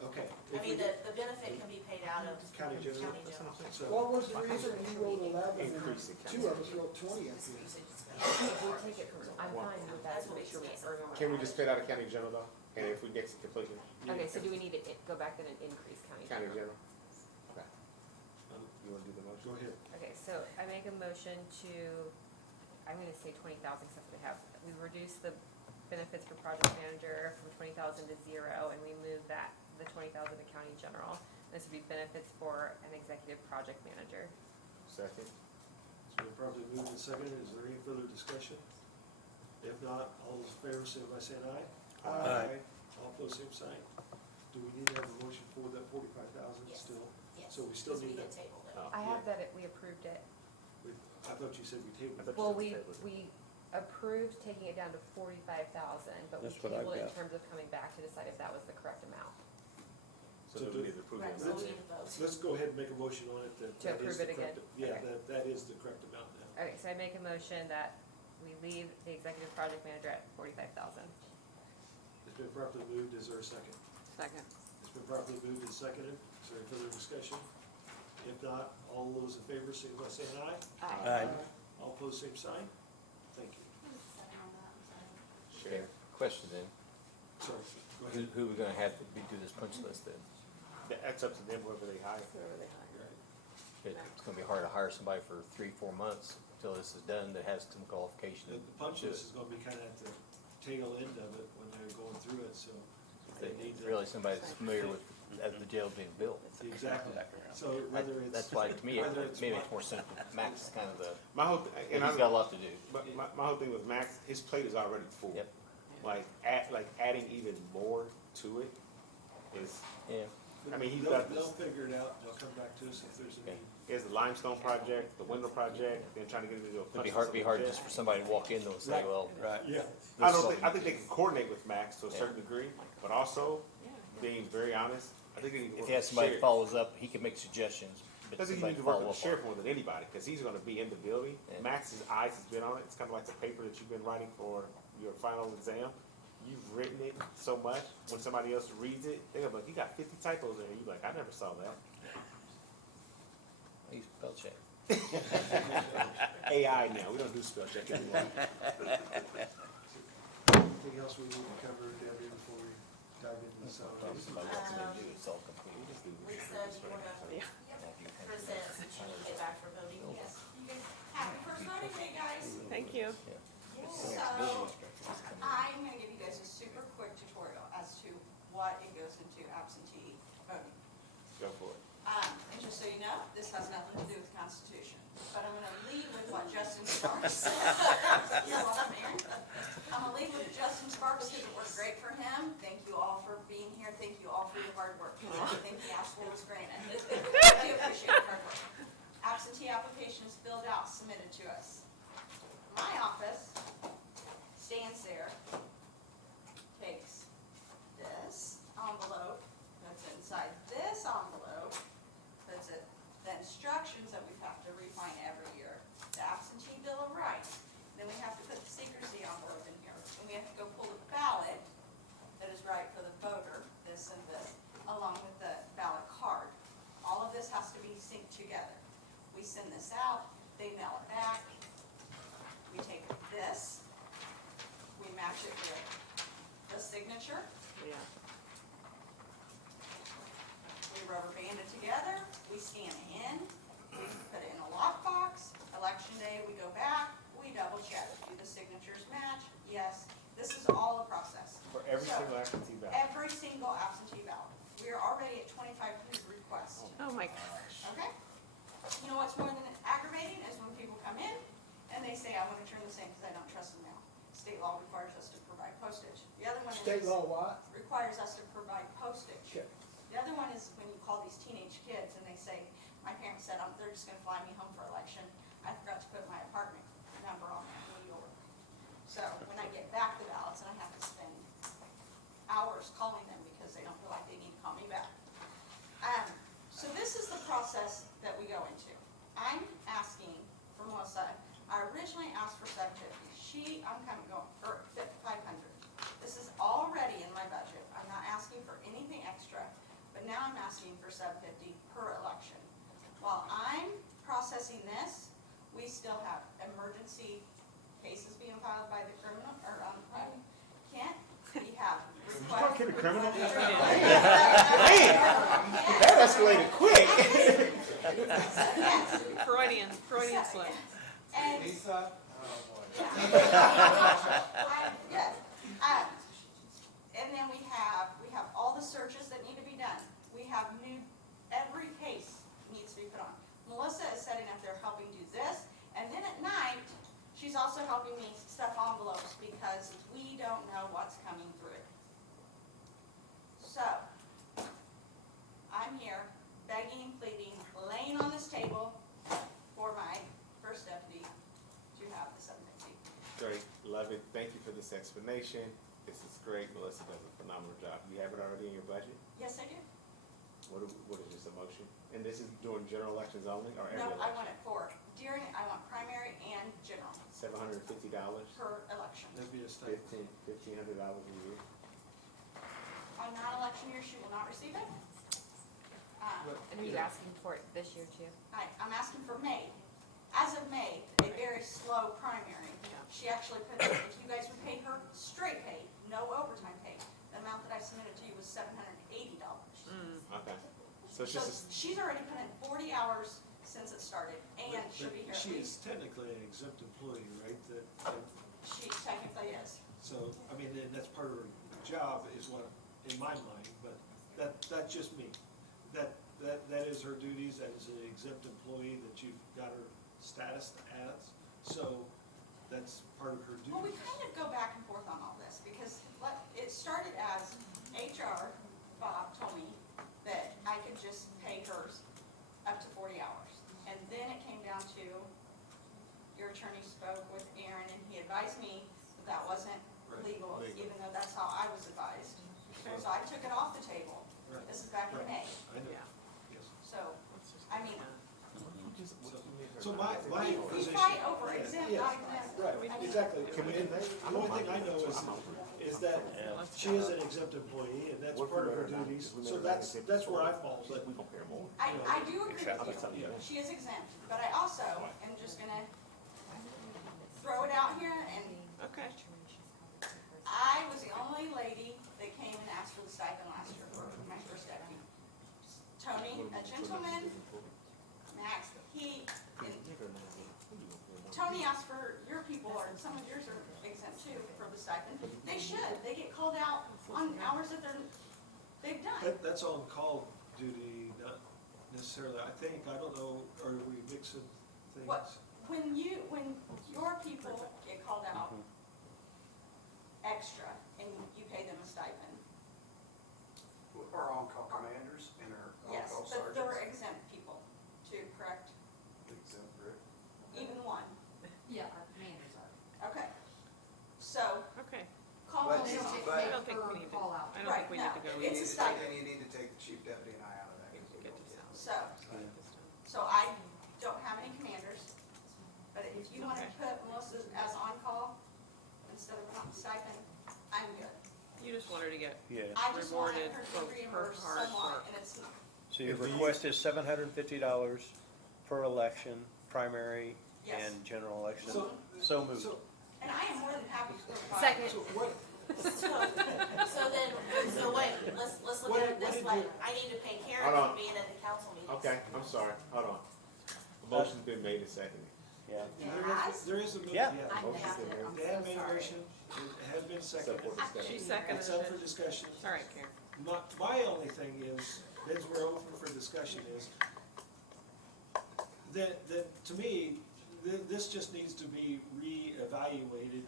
okay. I mean, the benefit can be paid out of County general. county general. So, What was the reason you wrote 11 and Increase it. two of us wrote 20 up Just here? usage is If we take it from, I'm fine with that, That's to what make sure we it is. earn on Can we that. just pay it out of county general though? And if we get it completely? Okay, so do we need to go back then and increase county County general? general? Okay. You wanna do the motion? go ahead. Okay, so I make a motion to, I'm gonna say 20,000, because that's what I have. We reduce the benefits for project manager from 20,000 to 0, and we move that, the 20,000 to county general. This would be benefits for an executive project manager. Second? It's been probably moved and seconded. Is there any further discussion? If not, all those in favor, say by saying aye. Aye. All opposed, same sign. Do we need to have a motion for that 45,000 Yes. still? Yes, So we still because we need had that. tabled it. Oh. I have that, we approved it. I thought you said we tabled I it. thought- Well, you we, said table it. we approved taking it down to 45,000, but we That's what I've tabled it in got. terms of coming back to decide if that was the correct amount. So do we need to approve Right, that? so we need to vote. Let's go ahead and make a motion on it that To that is approve the it again? correct. Yeah, Okay. that is the correct amount now. Okay, so I make a motion that we leave the executive project manager at 45,000. It's been properly moved. Is there a second? Second. It's been properly moved and seconded. Is there any further discussion? If not, all those in favor, signify by saying aye. Aye. All opposed, same sign. Thank you. Share. Question then, Sorry, go who, ahead. who we gonna have to be do this punch list then? That's up to them whether they hire. Whoever they hire. It's gonna be hard to hire somebody for 3-4 months. till this is done that has some qualification. The punch list is gonna be kinda at the tail end of it when they're going through it, so they need to. Really somebody that's familiar with, as the jail being built. Exactly, so whether it's. That's why, to me, whether it it's maybe what- it's more simple. Max is kind of the, My whole, and he's got a lot to do. my whole thing with Max, his plate is already full. Yep. Like, adding even more to it is, Yeah. I mean, he's They'll- got They'll this- figure it out, they'll come back to us if there's a Okay. need. he has the limestone project, the window project, then trying to get him to do a It'd punch be list. hard of just for somebody to walk in though and say, Right. well, Right. Yeah. I this think they can coordinate with Max to a certain degree, but also, being very honest, I think they need to if work he has with the somebody that sheriff. follows up, he can make suggestions, I but think you somebody need to to work follow with the up on. sheriff more than anybody, because he's gonna be in the building. Yeah. Max's eyes has been on it. It's kind of like the paper that you've been writing for your final exam. You've written it so much, when somebody else reads it, they're like, you got 50 typos in it. You're like, I never saw that. I use spell check. AI now, we don't do spell check anymore. Anything else we need to cover, Debbie, before we dive into the salary? Somebody else may do it, it's all complete. Lisa, do you wanna present since you get back from voting? Yes, you guys, happy first voting day, guys. Thank you. So, I'm gonna give you guys a super quick tutorial as to what it goes into absentee voting. Go for it. And just so you know, this has nothing to do with the Constitution, but I'm gonna lead with what Justin Sparks said. You're welcome, Aaron. I'm gonna lead with Justin Sparks, because it worked great for him. Thank you all for being here, thank you all for your hard work. Everything he asked for was granted. We appreciate your hard work. Absentee applications filled out, submitted to us. My office stands there, takes this envelope that's inside this envelope, puts it, the instructions that we have to refine every year, the absentee bill of rights, then we have to put the secrecy envelope in here, and we have to go pull the ballot that is right for the voter, this and this, along with the ballot card. All of this has to be synced together. We send this out, they mail it back, we take this, we match it with the signature, Yeah. we rubber band it together, we scan it in, we put it in a lockbox. Election day, we go back, we double check, do the signatures match? Yes, this is all a process. For every So, single absentee ballot. Every single absentee ballot. We are already at 2,500 requests, Oh, my gosh. okay? You know what's more than aggravating is when people come in and they say, I want to turn this in because I don't trust the mail. State law requires us to provide postage. The other one State is, law what? requires us to provide postage. Okay. The other one is when you call these teenage kids and they say, my parents said, they're just gonna fly me home for election. I forgot to put my apartment number on there, will you order? So when I get back the ballots and I have to spend hours calling them because they don't feel like they need to call me back. So this is the process that we go into. I'm asking for Melissa, I originally asked for 750. I'm kind of going for 500. This is already in my budget. I'm not asking for anything extra, but now I'm asking for 750 per election. While I'm processing this, we still have emergency cases being filed by the criminal, or, Kent. We have requests. Talking to criminal? Yes. That escalated quick. Yes. Freudian slip. And, Lisa? Oh, boy. yes. And then we have all the searches that need to be done. We have every case needs to be put on. Melissa is sitting up there helping do this, and then at night, she's also helping me stuff envelopes because we don't know what's coming through it. So, I'm here begging, pleading, laying on this table for my first deputy to have the 750. Great, love it. Thank you for this explanation. This is great. Melissa does a phenomenal job. You have it already in your budget? Yes, I do. What is this, a motion? And this is during general elections only, or every No, I election? want it I want primary and general $750, per election. That'd be a stipend. $1,500 a year. On non-election years, she will not receive it. And are you asking for it this year too? I'm asking for May. As of May, a very slow primary. She actually put, if you guys would pay her straight pay, no overtime pay, the amount that I submitted to you was $780. Okay. So it's So just, she's already put in 40 hours since it started, and she'll be here at She is least, technically an exempt employee, right? she technically is. So, I mean, and that's part of her job is what, in my mind, but that's just me. That is her duties, that is an exempt employee that you've got her status as, so that's part of her duties. Well, we kind of go back and forth on all this, because it started as HR, Bob told me that I could just pay hers up to 40 hours. And then it came down to, your attorney spoke with Aaron, and he advised me that that wasn't legal, even though that's how I was advised. So I took it off the table. Right. This is back in May. I know, Yeah. yes. So, I mean, So my we position. fight over Yeah, exempt, yes. not exempt. Right, exactly. And the only thing I know is that she is an exempt employee, and that's part of her duties, so that's where I fall, but. I do agree with you. She is exempt, but I also am just gonna throw it out here, and Okay. I was the only lady that came and asked for the stipend last year for my first deputy. Tony, a gentleman, Max, Tony asked for your people, or some of yours are exempt too, for the stipend. They should, they get called out on hours that they've done. That's on call duty, not necessarily, I think, I don't know, are we mixing things? What? When your people get called out extra and you pay them a stipend, Our on-call commanders and our yes, on-call but they're sergeants. exempt people too, correct? Exempt, correct? Even one, Yeah, our commanders are. okay. So, Okay. call But- them. I don't think we need to, I don't think we need to go. Right, no, it's a stipend. Then you need to take the chief deputy and I out of that. 'cause we Get don't to get- So I don't have any commanders, but if you wanna Okay. put Melissa as on-call instead of a stipend, I'm good. You just want her to get, Yeah. I just want Rewarded her for to be reimbursed her hard somewhat, work. and it's not. So your request is $750 per election, primary Yes. and general election? So- So moved. So, And I am more than happy to provide. Second. so what, So wait, let's look What at it did- this what way. did I need to pay Karen Hold on. for being at the council meetings. Okay, I'm sorry, hold on. The motion's been made and seconded. Yeah. there is a move, Yeah. yeah. I Motion's missed been it, made. I'm Dan so made a sorry. motion, it has been Except seconded. for discussion. she It's seconded up for it. discussion. All right, Karen. My only thing is, as we're open for discussion, is that to me, this just needs to be reevaluated.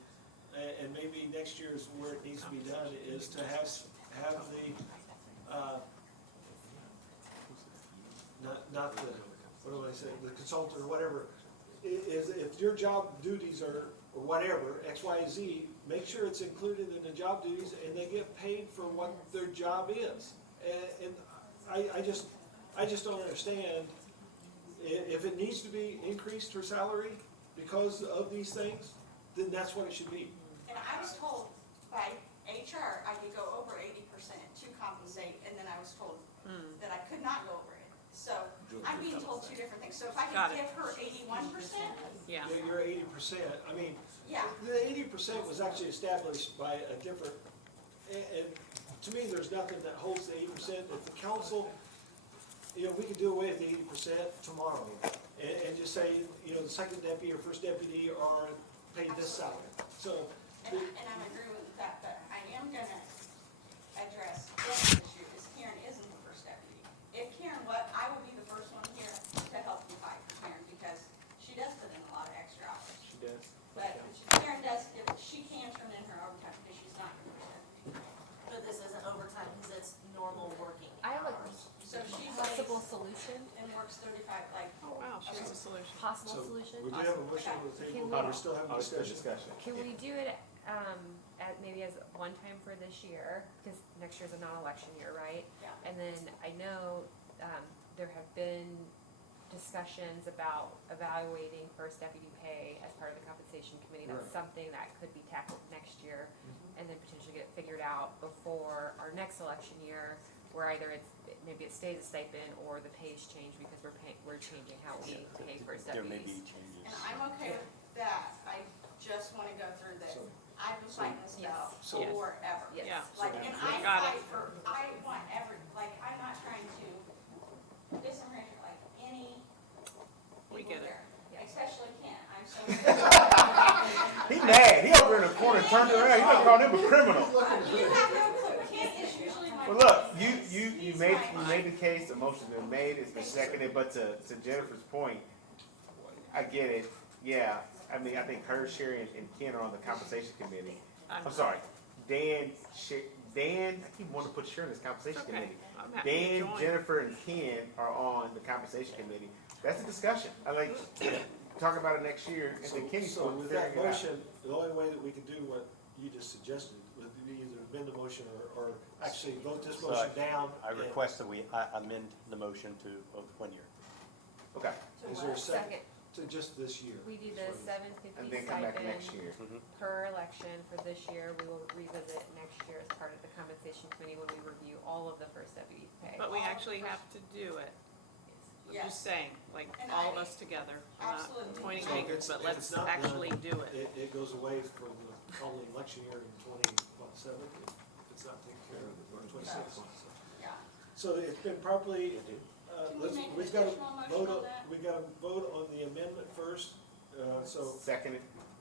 And maybe next year is where it needs to be done, is to have the, not the, what do I say, the consultant or whatever, is if your job duties are, or whatever, X, Y, Z, make sure it's included in the job duties and they get paid for what their job is. And I just don't understand, if it needs to be increased her salary because of these things, then that's what it should be. And I was told by HR I could go over 80% to compensate, and then I was told that I could not go over it. So I'm being told two different things. So if I Got could it. give her 81%, Yeah. You're 80%, I mean, yeah. the 80% was actually established by a different, and to me, there's nothing that holds the 80%. If the council, we could do away with the 80% tomorrow, and just say, the second deputy or first deputy are paid this salary. So, And I'm agreeing with that, but I am gonna address this issue, is Karen isn't the first deputy. If Karen, I will be the first one here to help you fight for Karen, because she does put in a lot of extra hours. She does. But Karen does, if she can turn in her overtime, because she's not your first deputy. But this isn't overtime because it's normal working I have a hours. So she's possible like, solution, and works 35, like, Oh, wow, she has a solution. possible so solution. we do have a motion on the Can table, we- but we're still having Oh, it's for discussion. discussion. Can we do it, at maybe as one time for this year, because next year's a non-election year, right? yeah. And then I know, there have been discussions about evaluating first deputy pay as part of the compensation committee. That's Right. something that could be tackled next year, and then potentially get figured out before our next election year, where either maybe it stays a stipend or the pays change because we're changing how we pay first There may deputies. be changes. And I'm okay with that, I just wanna go through this. So- I've been fighting this battle So- Yes. forever. Yes. Yeah. Like, and I Got it. fight for, I want I'm not trying to disenfranchise, like, any turned it around, you done called him a criminal. You have no clue, Kent is usually my. Well, look, you made the case, the motion's been made, it's been seconded, but to Jennifer's point, I get it, yeah, I mean, I think her, Sherry, and Ken are on the compensation committee. I'm sorry, Dan, I keep wanting to put Sherry in this compensation Okay, committee. I'm happy to Dan, join. Jennifer, and Ken are on the compensation committee. That's a discussion. I like, talk about it next year, and then Kenny's So going with to that figure it out. motion, the only way that we can do what you just suggested would be either amend the motion or actually vote this So motion down. I and- request that we amend the motion to 1 year. Okay, Is there a second Second, to just this year? we do is the what it is. seven and fifty then come back next stipend year. per election for this year. We will revisit next year as part of the compensation committee when we review all of the first deputy pay. But we actually have to do it. I'm Yes. just saying, like, And all of I- us together. I'm not Absolutely. pointing So if fingers, it's- but if let's it's not actually done, do it. It goes away for the following election year in 2027, if it's not taken care of, or 26. Yeah. So it's been properly, Can we let's, make an we've got to additional motion vote, on that? we got to vote on the amendment first, so, Second,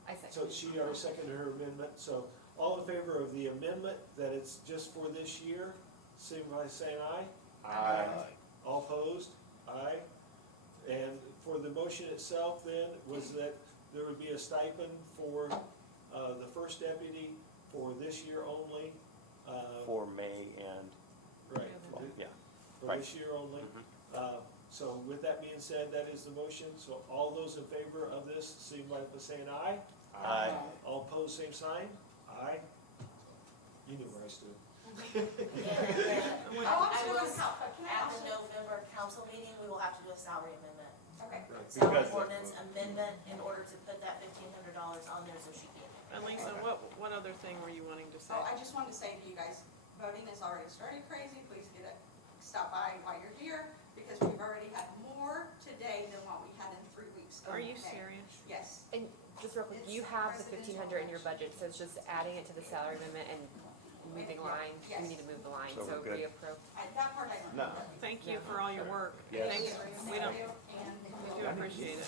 I second. so she already seconded her amendment, so all in favor of the amendment, that it's just for this year, signify by saying aye. aye. All opposed? Aye. And for the motion itself then, was that there would be a stipend for, the first deputy for this year only? For May and, Right, well, yeah. for this year only. So with that being said, that is the motion, so all those in favor of this, signify by saying aye. Aye. All opposed, same sign? Aye. You knew where I stood. And then, Oh, I I'm will, doing help, but can I at also? the November council meeting, we will have to do a salary amendment. Okay. Salary Because- ordinance amendment in order to put that $1,500 on there so she can. And Lisa, what other thing were you wanting to say? Oh, I just wanted to say to you guys, voting has already started crazy, please stop by while you're here, because we've already had more today than what we had in 3 weeks. Are you Okay. serious? Yes. And just real quick, It's you have the presidential 1,500 in your election. budget, so it's just adding it to the salary amendment and moving Yeah. line. Yes. We need to move the line, So so we're good. reappro. That part I don't No. know. Thank you for all your work. Yes. Thank you. We don't, And we do appreciate it.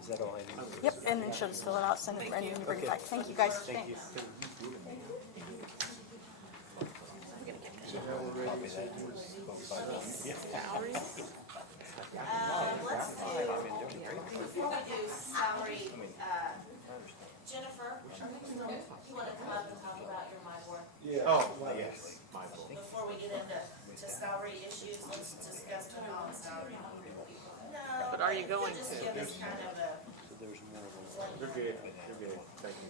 Is that all I need? Yep, and then she'll just fill it out, send it, and then you bring it back. Thank you, guys. Thank you. Salaries? Let's do, before we do salary, Jennifer, you wanna come up and talk about your MIBOR? Yeah. Oh, yes, my fault. Before we get into salary issues, let's discuss the non-salary. No. But are you going Just to? give us kind of a. So there's more of You're good, you're good, thank you.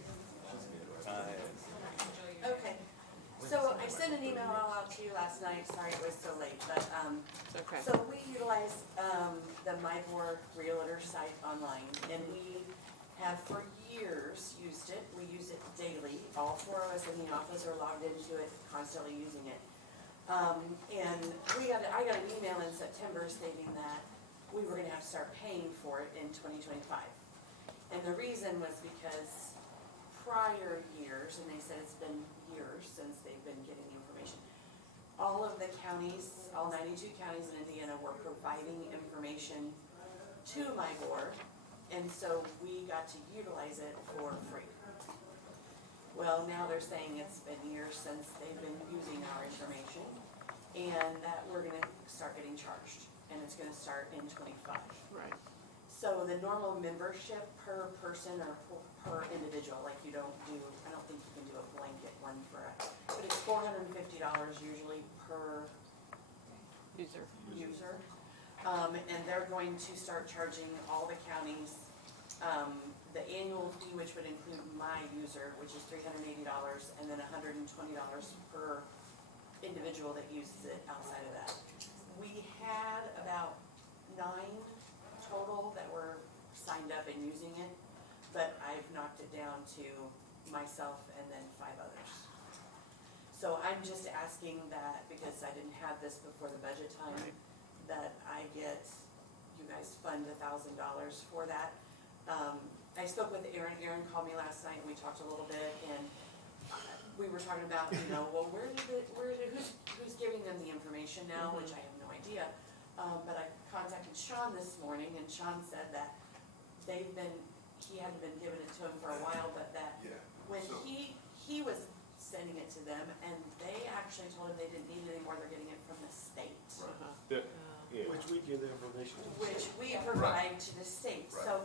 Okay, so I sent an email all out to you last night, sorry it was so late, but, Okay. so we utilize, the MyBoard Realtor site online, and we have for years used it, we use it daily, all four of us in the office are logged into it, constantly using it. And I got an email in September stating that we were gonna have to start paying for it in 2025. And the reason was because prior years, and they said it's been years since they've been getting the information, all of the counties, all 92 counties in Indiana were providing information to my board, and so we got to utilize it for free. Well, now they're saying it's been years since they've been using our information, and that we're gonna start getting charged, and it's gonna start in '25. Right. So the normal membership per person or per individual, like you don't do, I don't think you can do a blanket one for but it's $450 usually per user. And they're going to start charging all the counties, the annual fee, which would include my user, which is $380, and then $120 per individual that uses it outside of that. We had about 9 total that were signed up and using it, but I've knocked it down to myself and then 5 others. So I'm just asking that, because I didn't have this before the budget time, that I get, you guys fund $1,000 for that. I spoke with Aaron called me last night, and we talked a little bit, and we were talking about, well, who's giving them the information now, which I have no idea. But I contacted Sean this morning, and Sean said that they've been he hadn't been giving it to him for a while, but that Yeah. when So- he was sending it to them, and they actually told him they didn't need it anymore, they're getting it from the state. Yeah. Which we give the information to. Which we provide to the state, so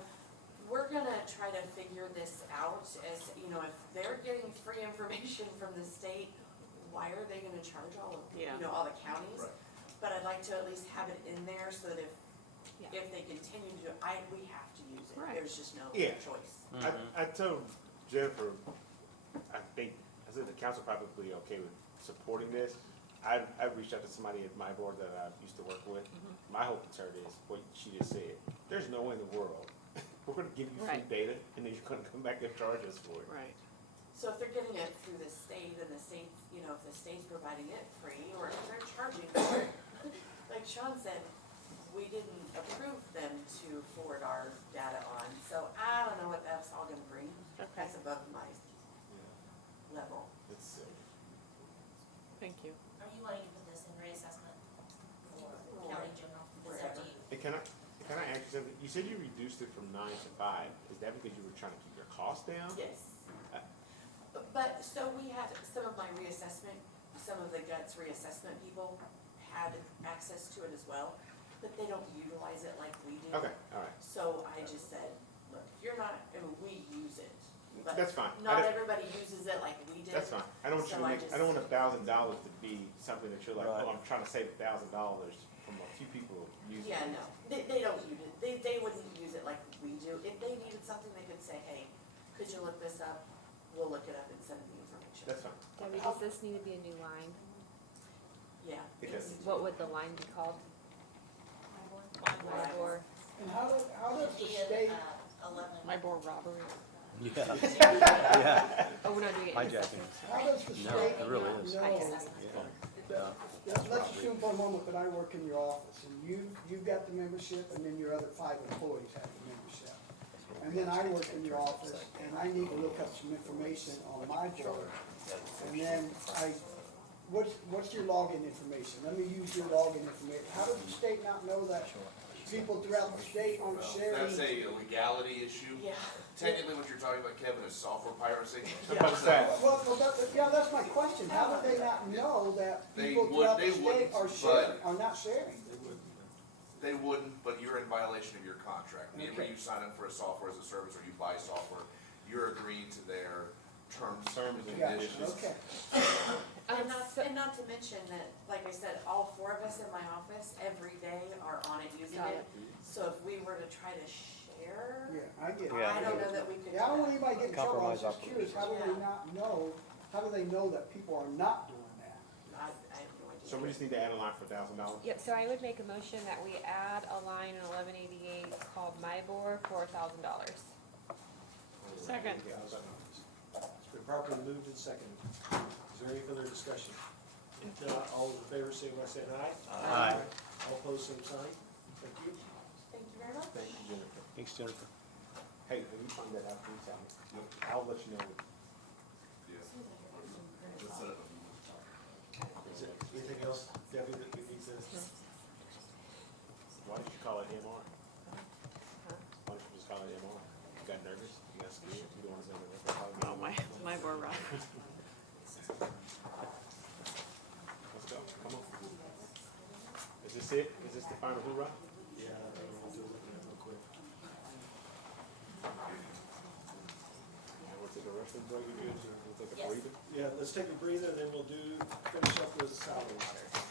we're gonna try to figure this out as, you know, if they're getting free information from the state, why are they gonna charge all of, you Yeah. know, all the counties? Right. But I'd like to at least have it in there so that Yeah. if they continue to, we have to use it, Right. there's just no Yeah. choice. I told Jennifer, I said the council probably okay with supporting this. I reached out to somebody at my board that I used to work with. My whole concern is what she just said. There's no way in the world, we're gonna give you free Right. data and then you're gonna come back and charge us for it. Right. So if they're getting it through the state and the state, you know, if the state's providing it free, or if they're charging for it, like Sean said, we didn't approve them to forward our data on, so I don't know what that's all gonna bring. Okay. That's above my level. It's, Thank you. Are you wanting to put this in reassessment for county general? It's up to you. and can I ask you something? You said you reduced it from 9 to 5. Is that because you were trying to keep your costs down? Yes. But, so we had some of my reassessment, some of the guts reassessment people had access to it as well, but they don't utilize it like we do. Okay, all right. So I just said, look, you're not, I mean, we use it, but That's fine. not everybody uses it like we did. That's fine. I don't want you So to I make, just- I don't want $1,000 to be something that you're like, Right. oh, I'm trying to save $1,000 from a few people using it. Yeah, no, they don't use it, they wouldn't use it like we do. If they needed something, they could say, hey, could you look this up? We'll look it up and send them the information. That's fine. Debbie, does this need to be a new line? Yeah. It does. What would the line be called? LIBOR? And how does the Ian, state, 11. My board robbery. Yeah, yeah, Oh, we're not doing it in hijacking. assessments. how does the No, state it really not is. know? Yeah. Let's assume for a moment that I work in your office, and you've got the membership, and then your other 5 employees have the membership. And then I work in your office, and I need to look up some information on my board. And then what's your login information? Let me use your login information. How does the state not know that people throughout the state aren't sharing? That's a legality issue. Yeah. Technically, what you're talking about, Kevin, is software piracy. What's that? Well, that's my question. How would they not know that They people would- throughout they the state wouldn't, are but- sharing, are not sharing? They wouldn't, but you're in violation of your contract. Whenever Okay. you sign up for a software as a service or you buy software, you're agreeing to their terms and Gotcha, conditions. okay. And not to mention that, like I said, all 4 of us in my office every day are on it using Got it. So if we were to try to share, Yeah, I get it. Yeah. I don't know that we could do Yeah, I don't want that. anybody getting in trouble, I was just Compromise curious, how do they not know, how do they know that people are not doing that? I have no idea. So we just need to add a line for $1,000? Yep, so I would make a motion that we add a line in 1188 called MIBOR for $1,000. Second. It's been properly moved and seconded. Is there any further discussion? If not, all those in favor, say by saying aye. Aye. All opposed, same sign. Thank you. Thank you very much. Thank you, Jennifer. Thanks, Jennifer. Hey, when you find that out, please tell me. I'll let you know. Yeah. Let's set up a- Is there anything else, Debbie, that we need to? Why don't you call it MR? Why don't you just call it MR? You got nervous? You got scared? You don't want to say that? Oh, my board robbery. Let's go, come on. Is this it? Is this the final hoorah? Yeah, we'll do it real quick. We'll take a restroom break, you good? We'll take a Yes. breather? Yeah, let's take a breather, and then we'll finish up with salaries.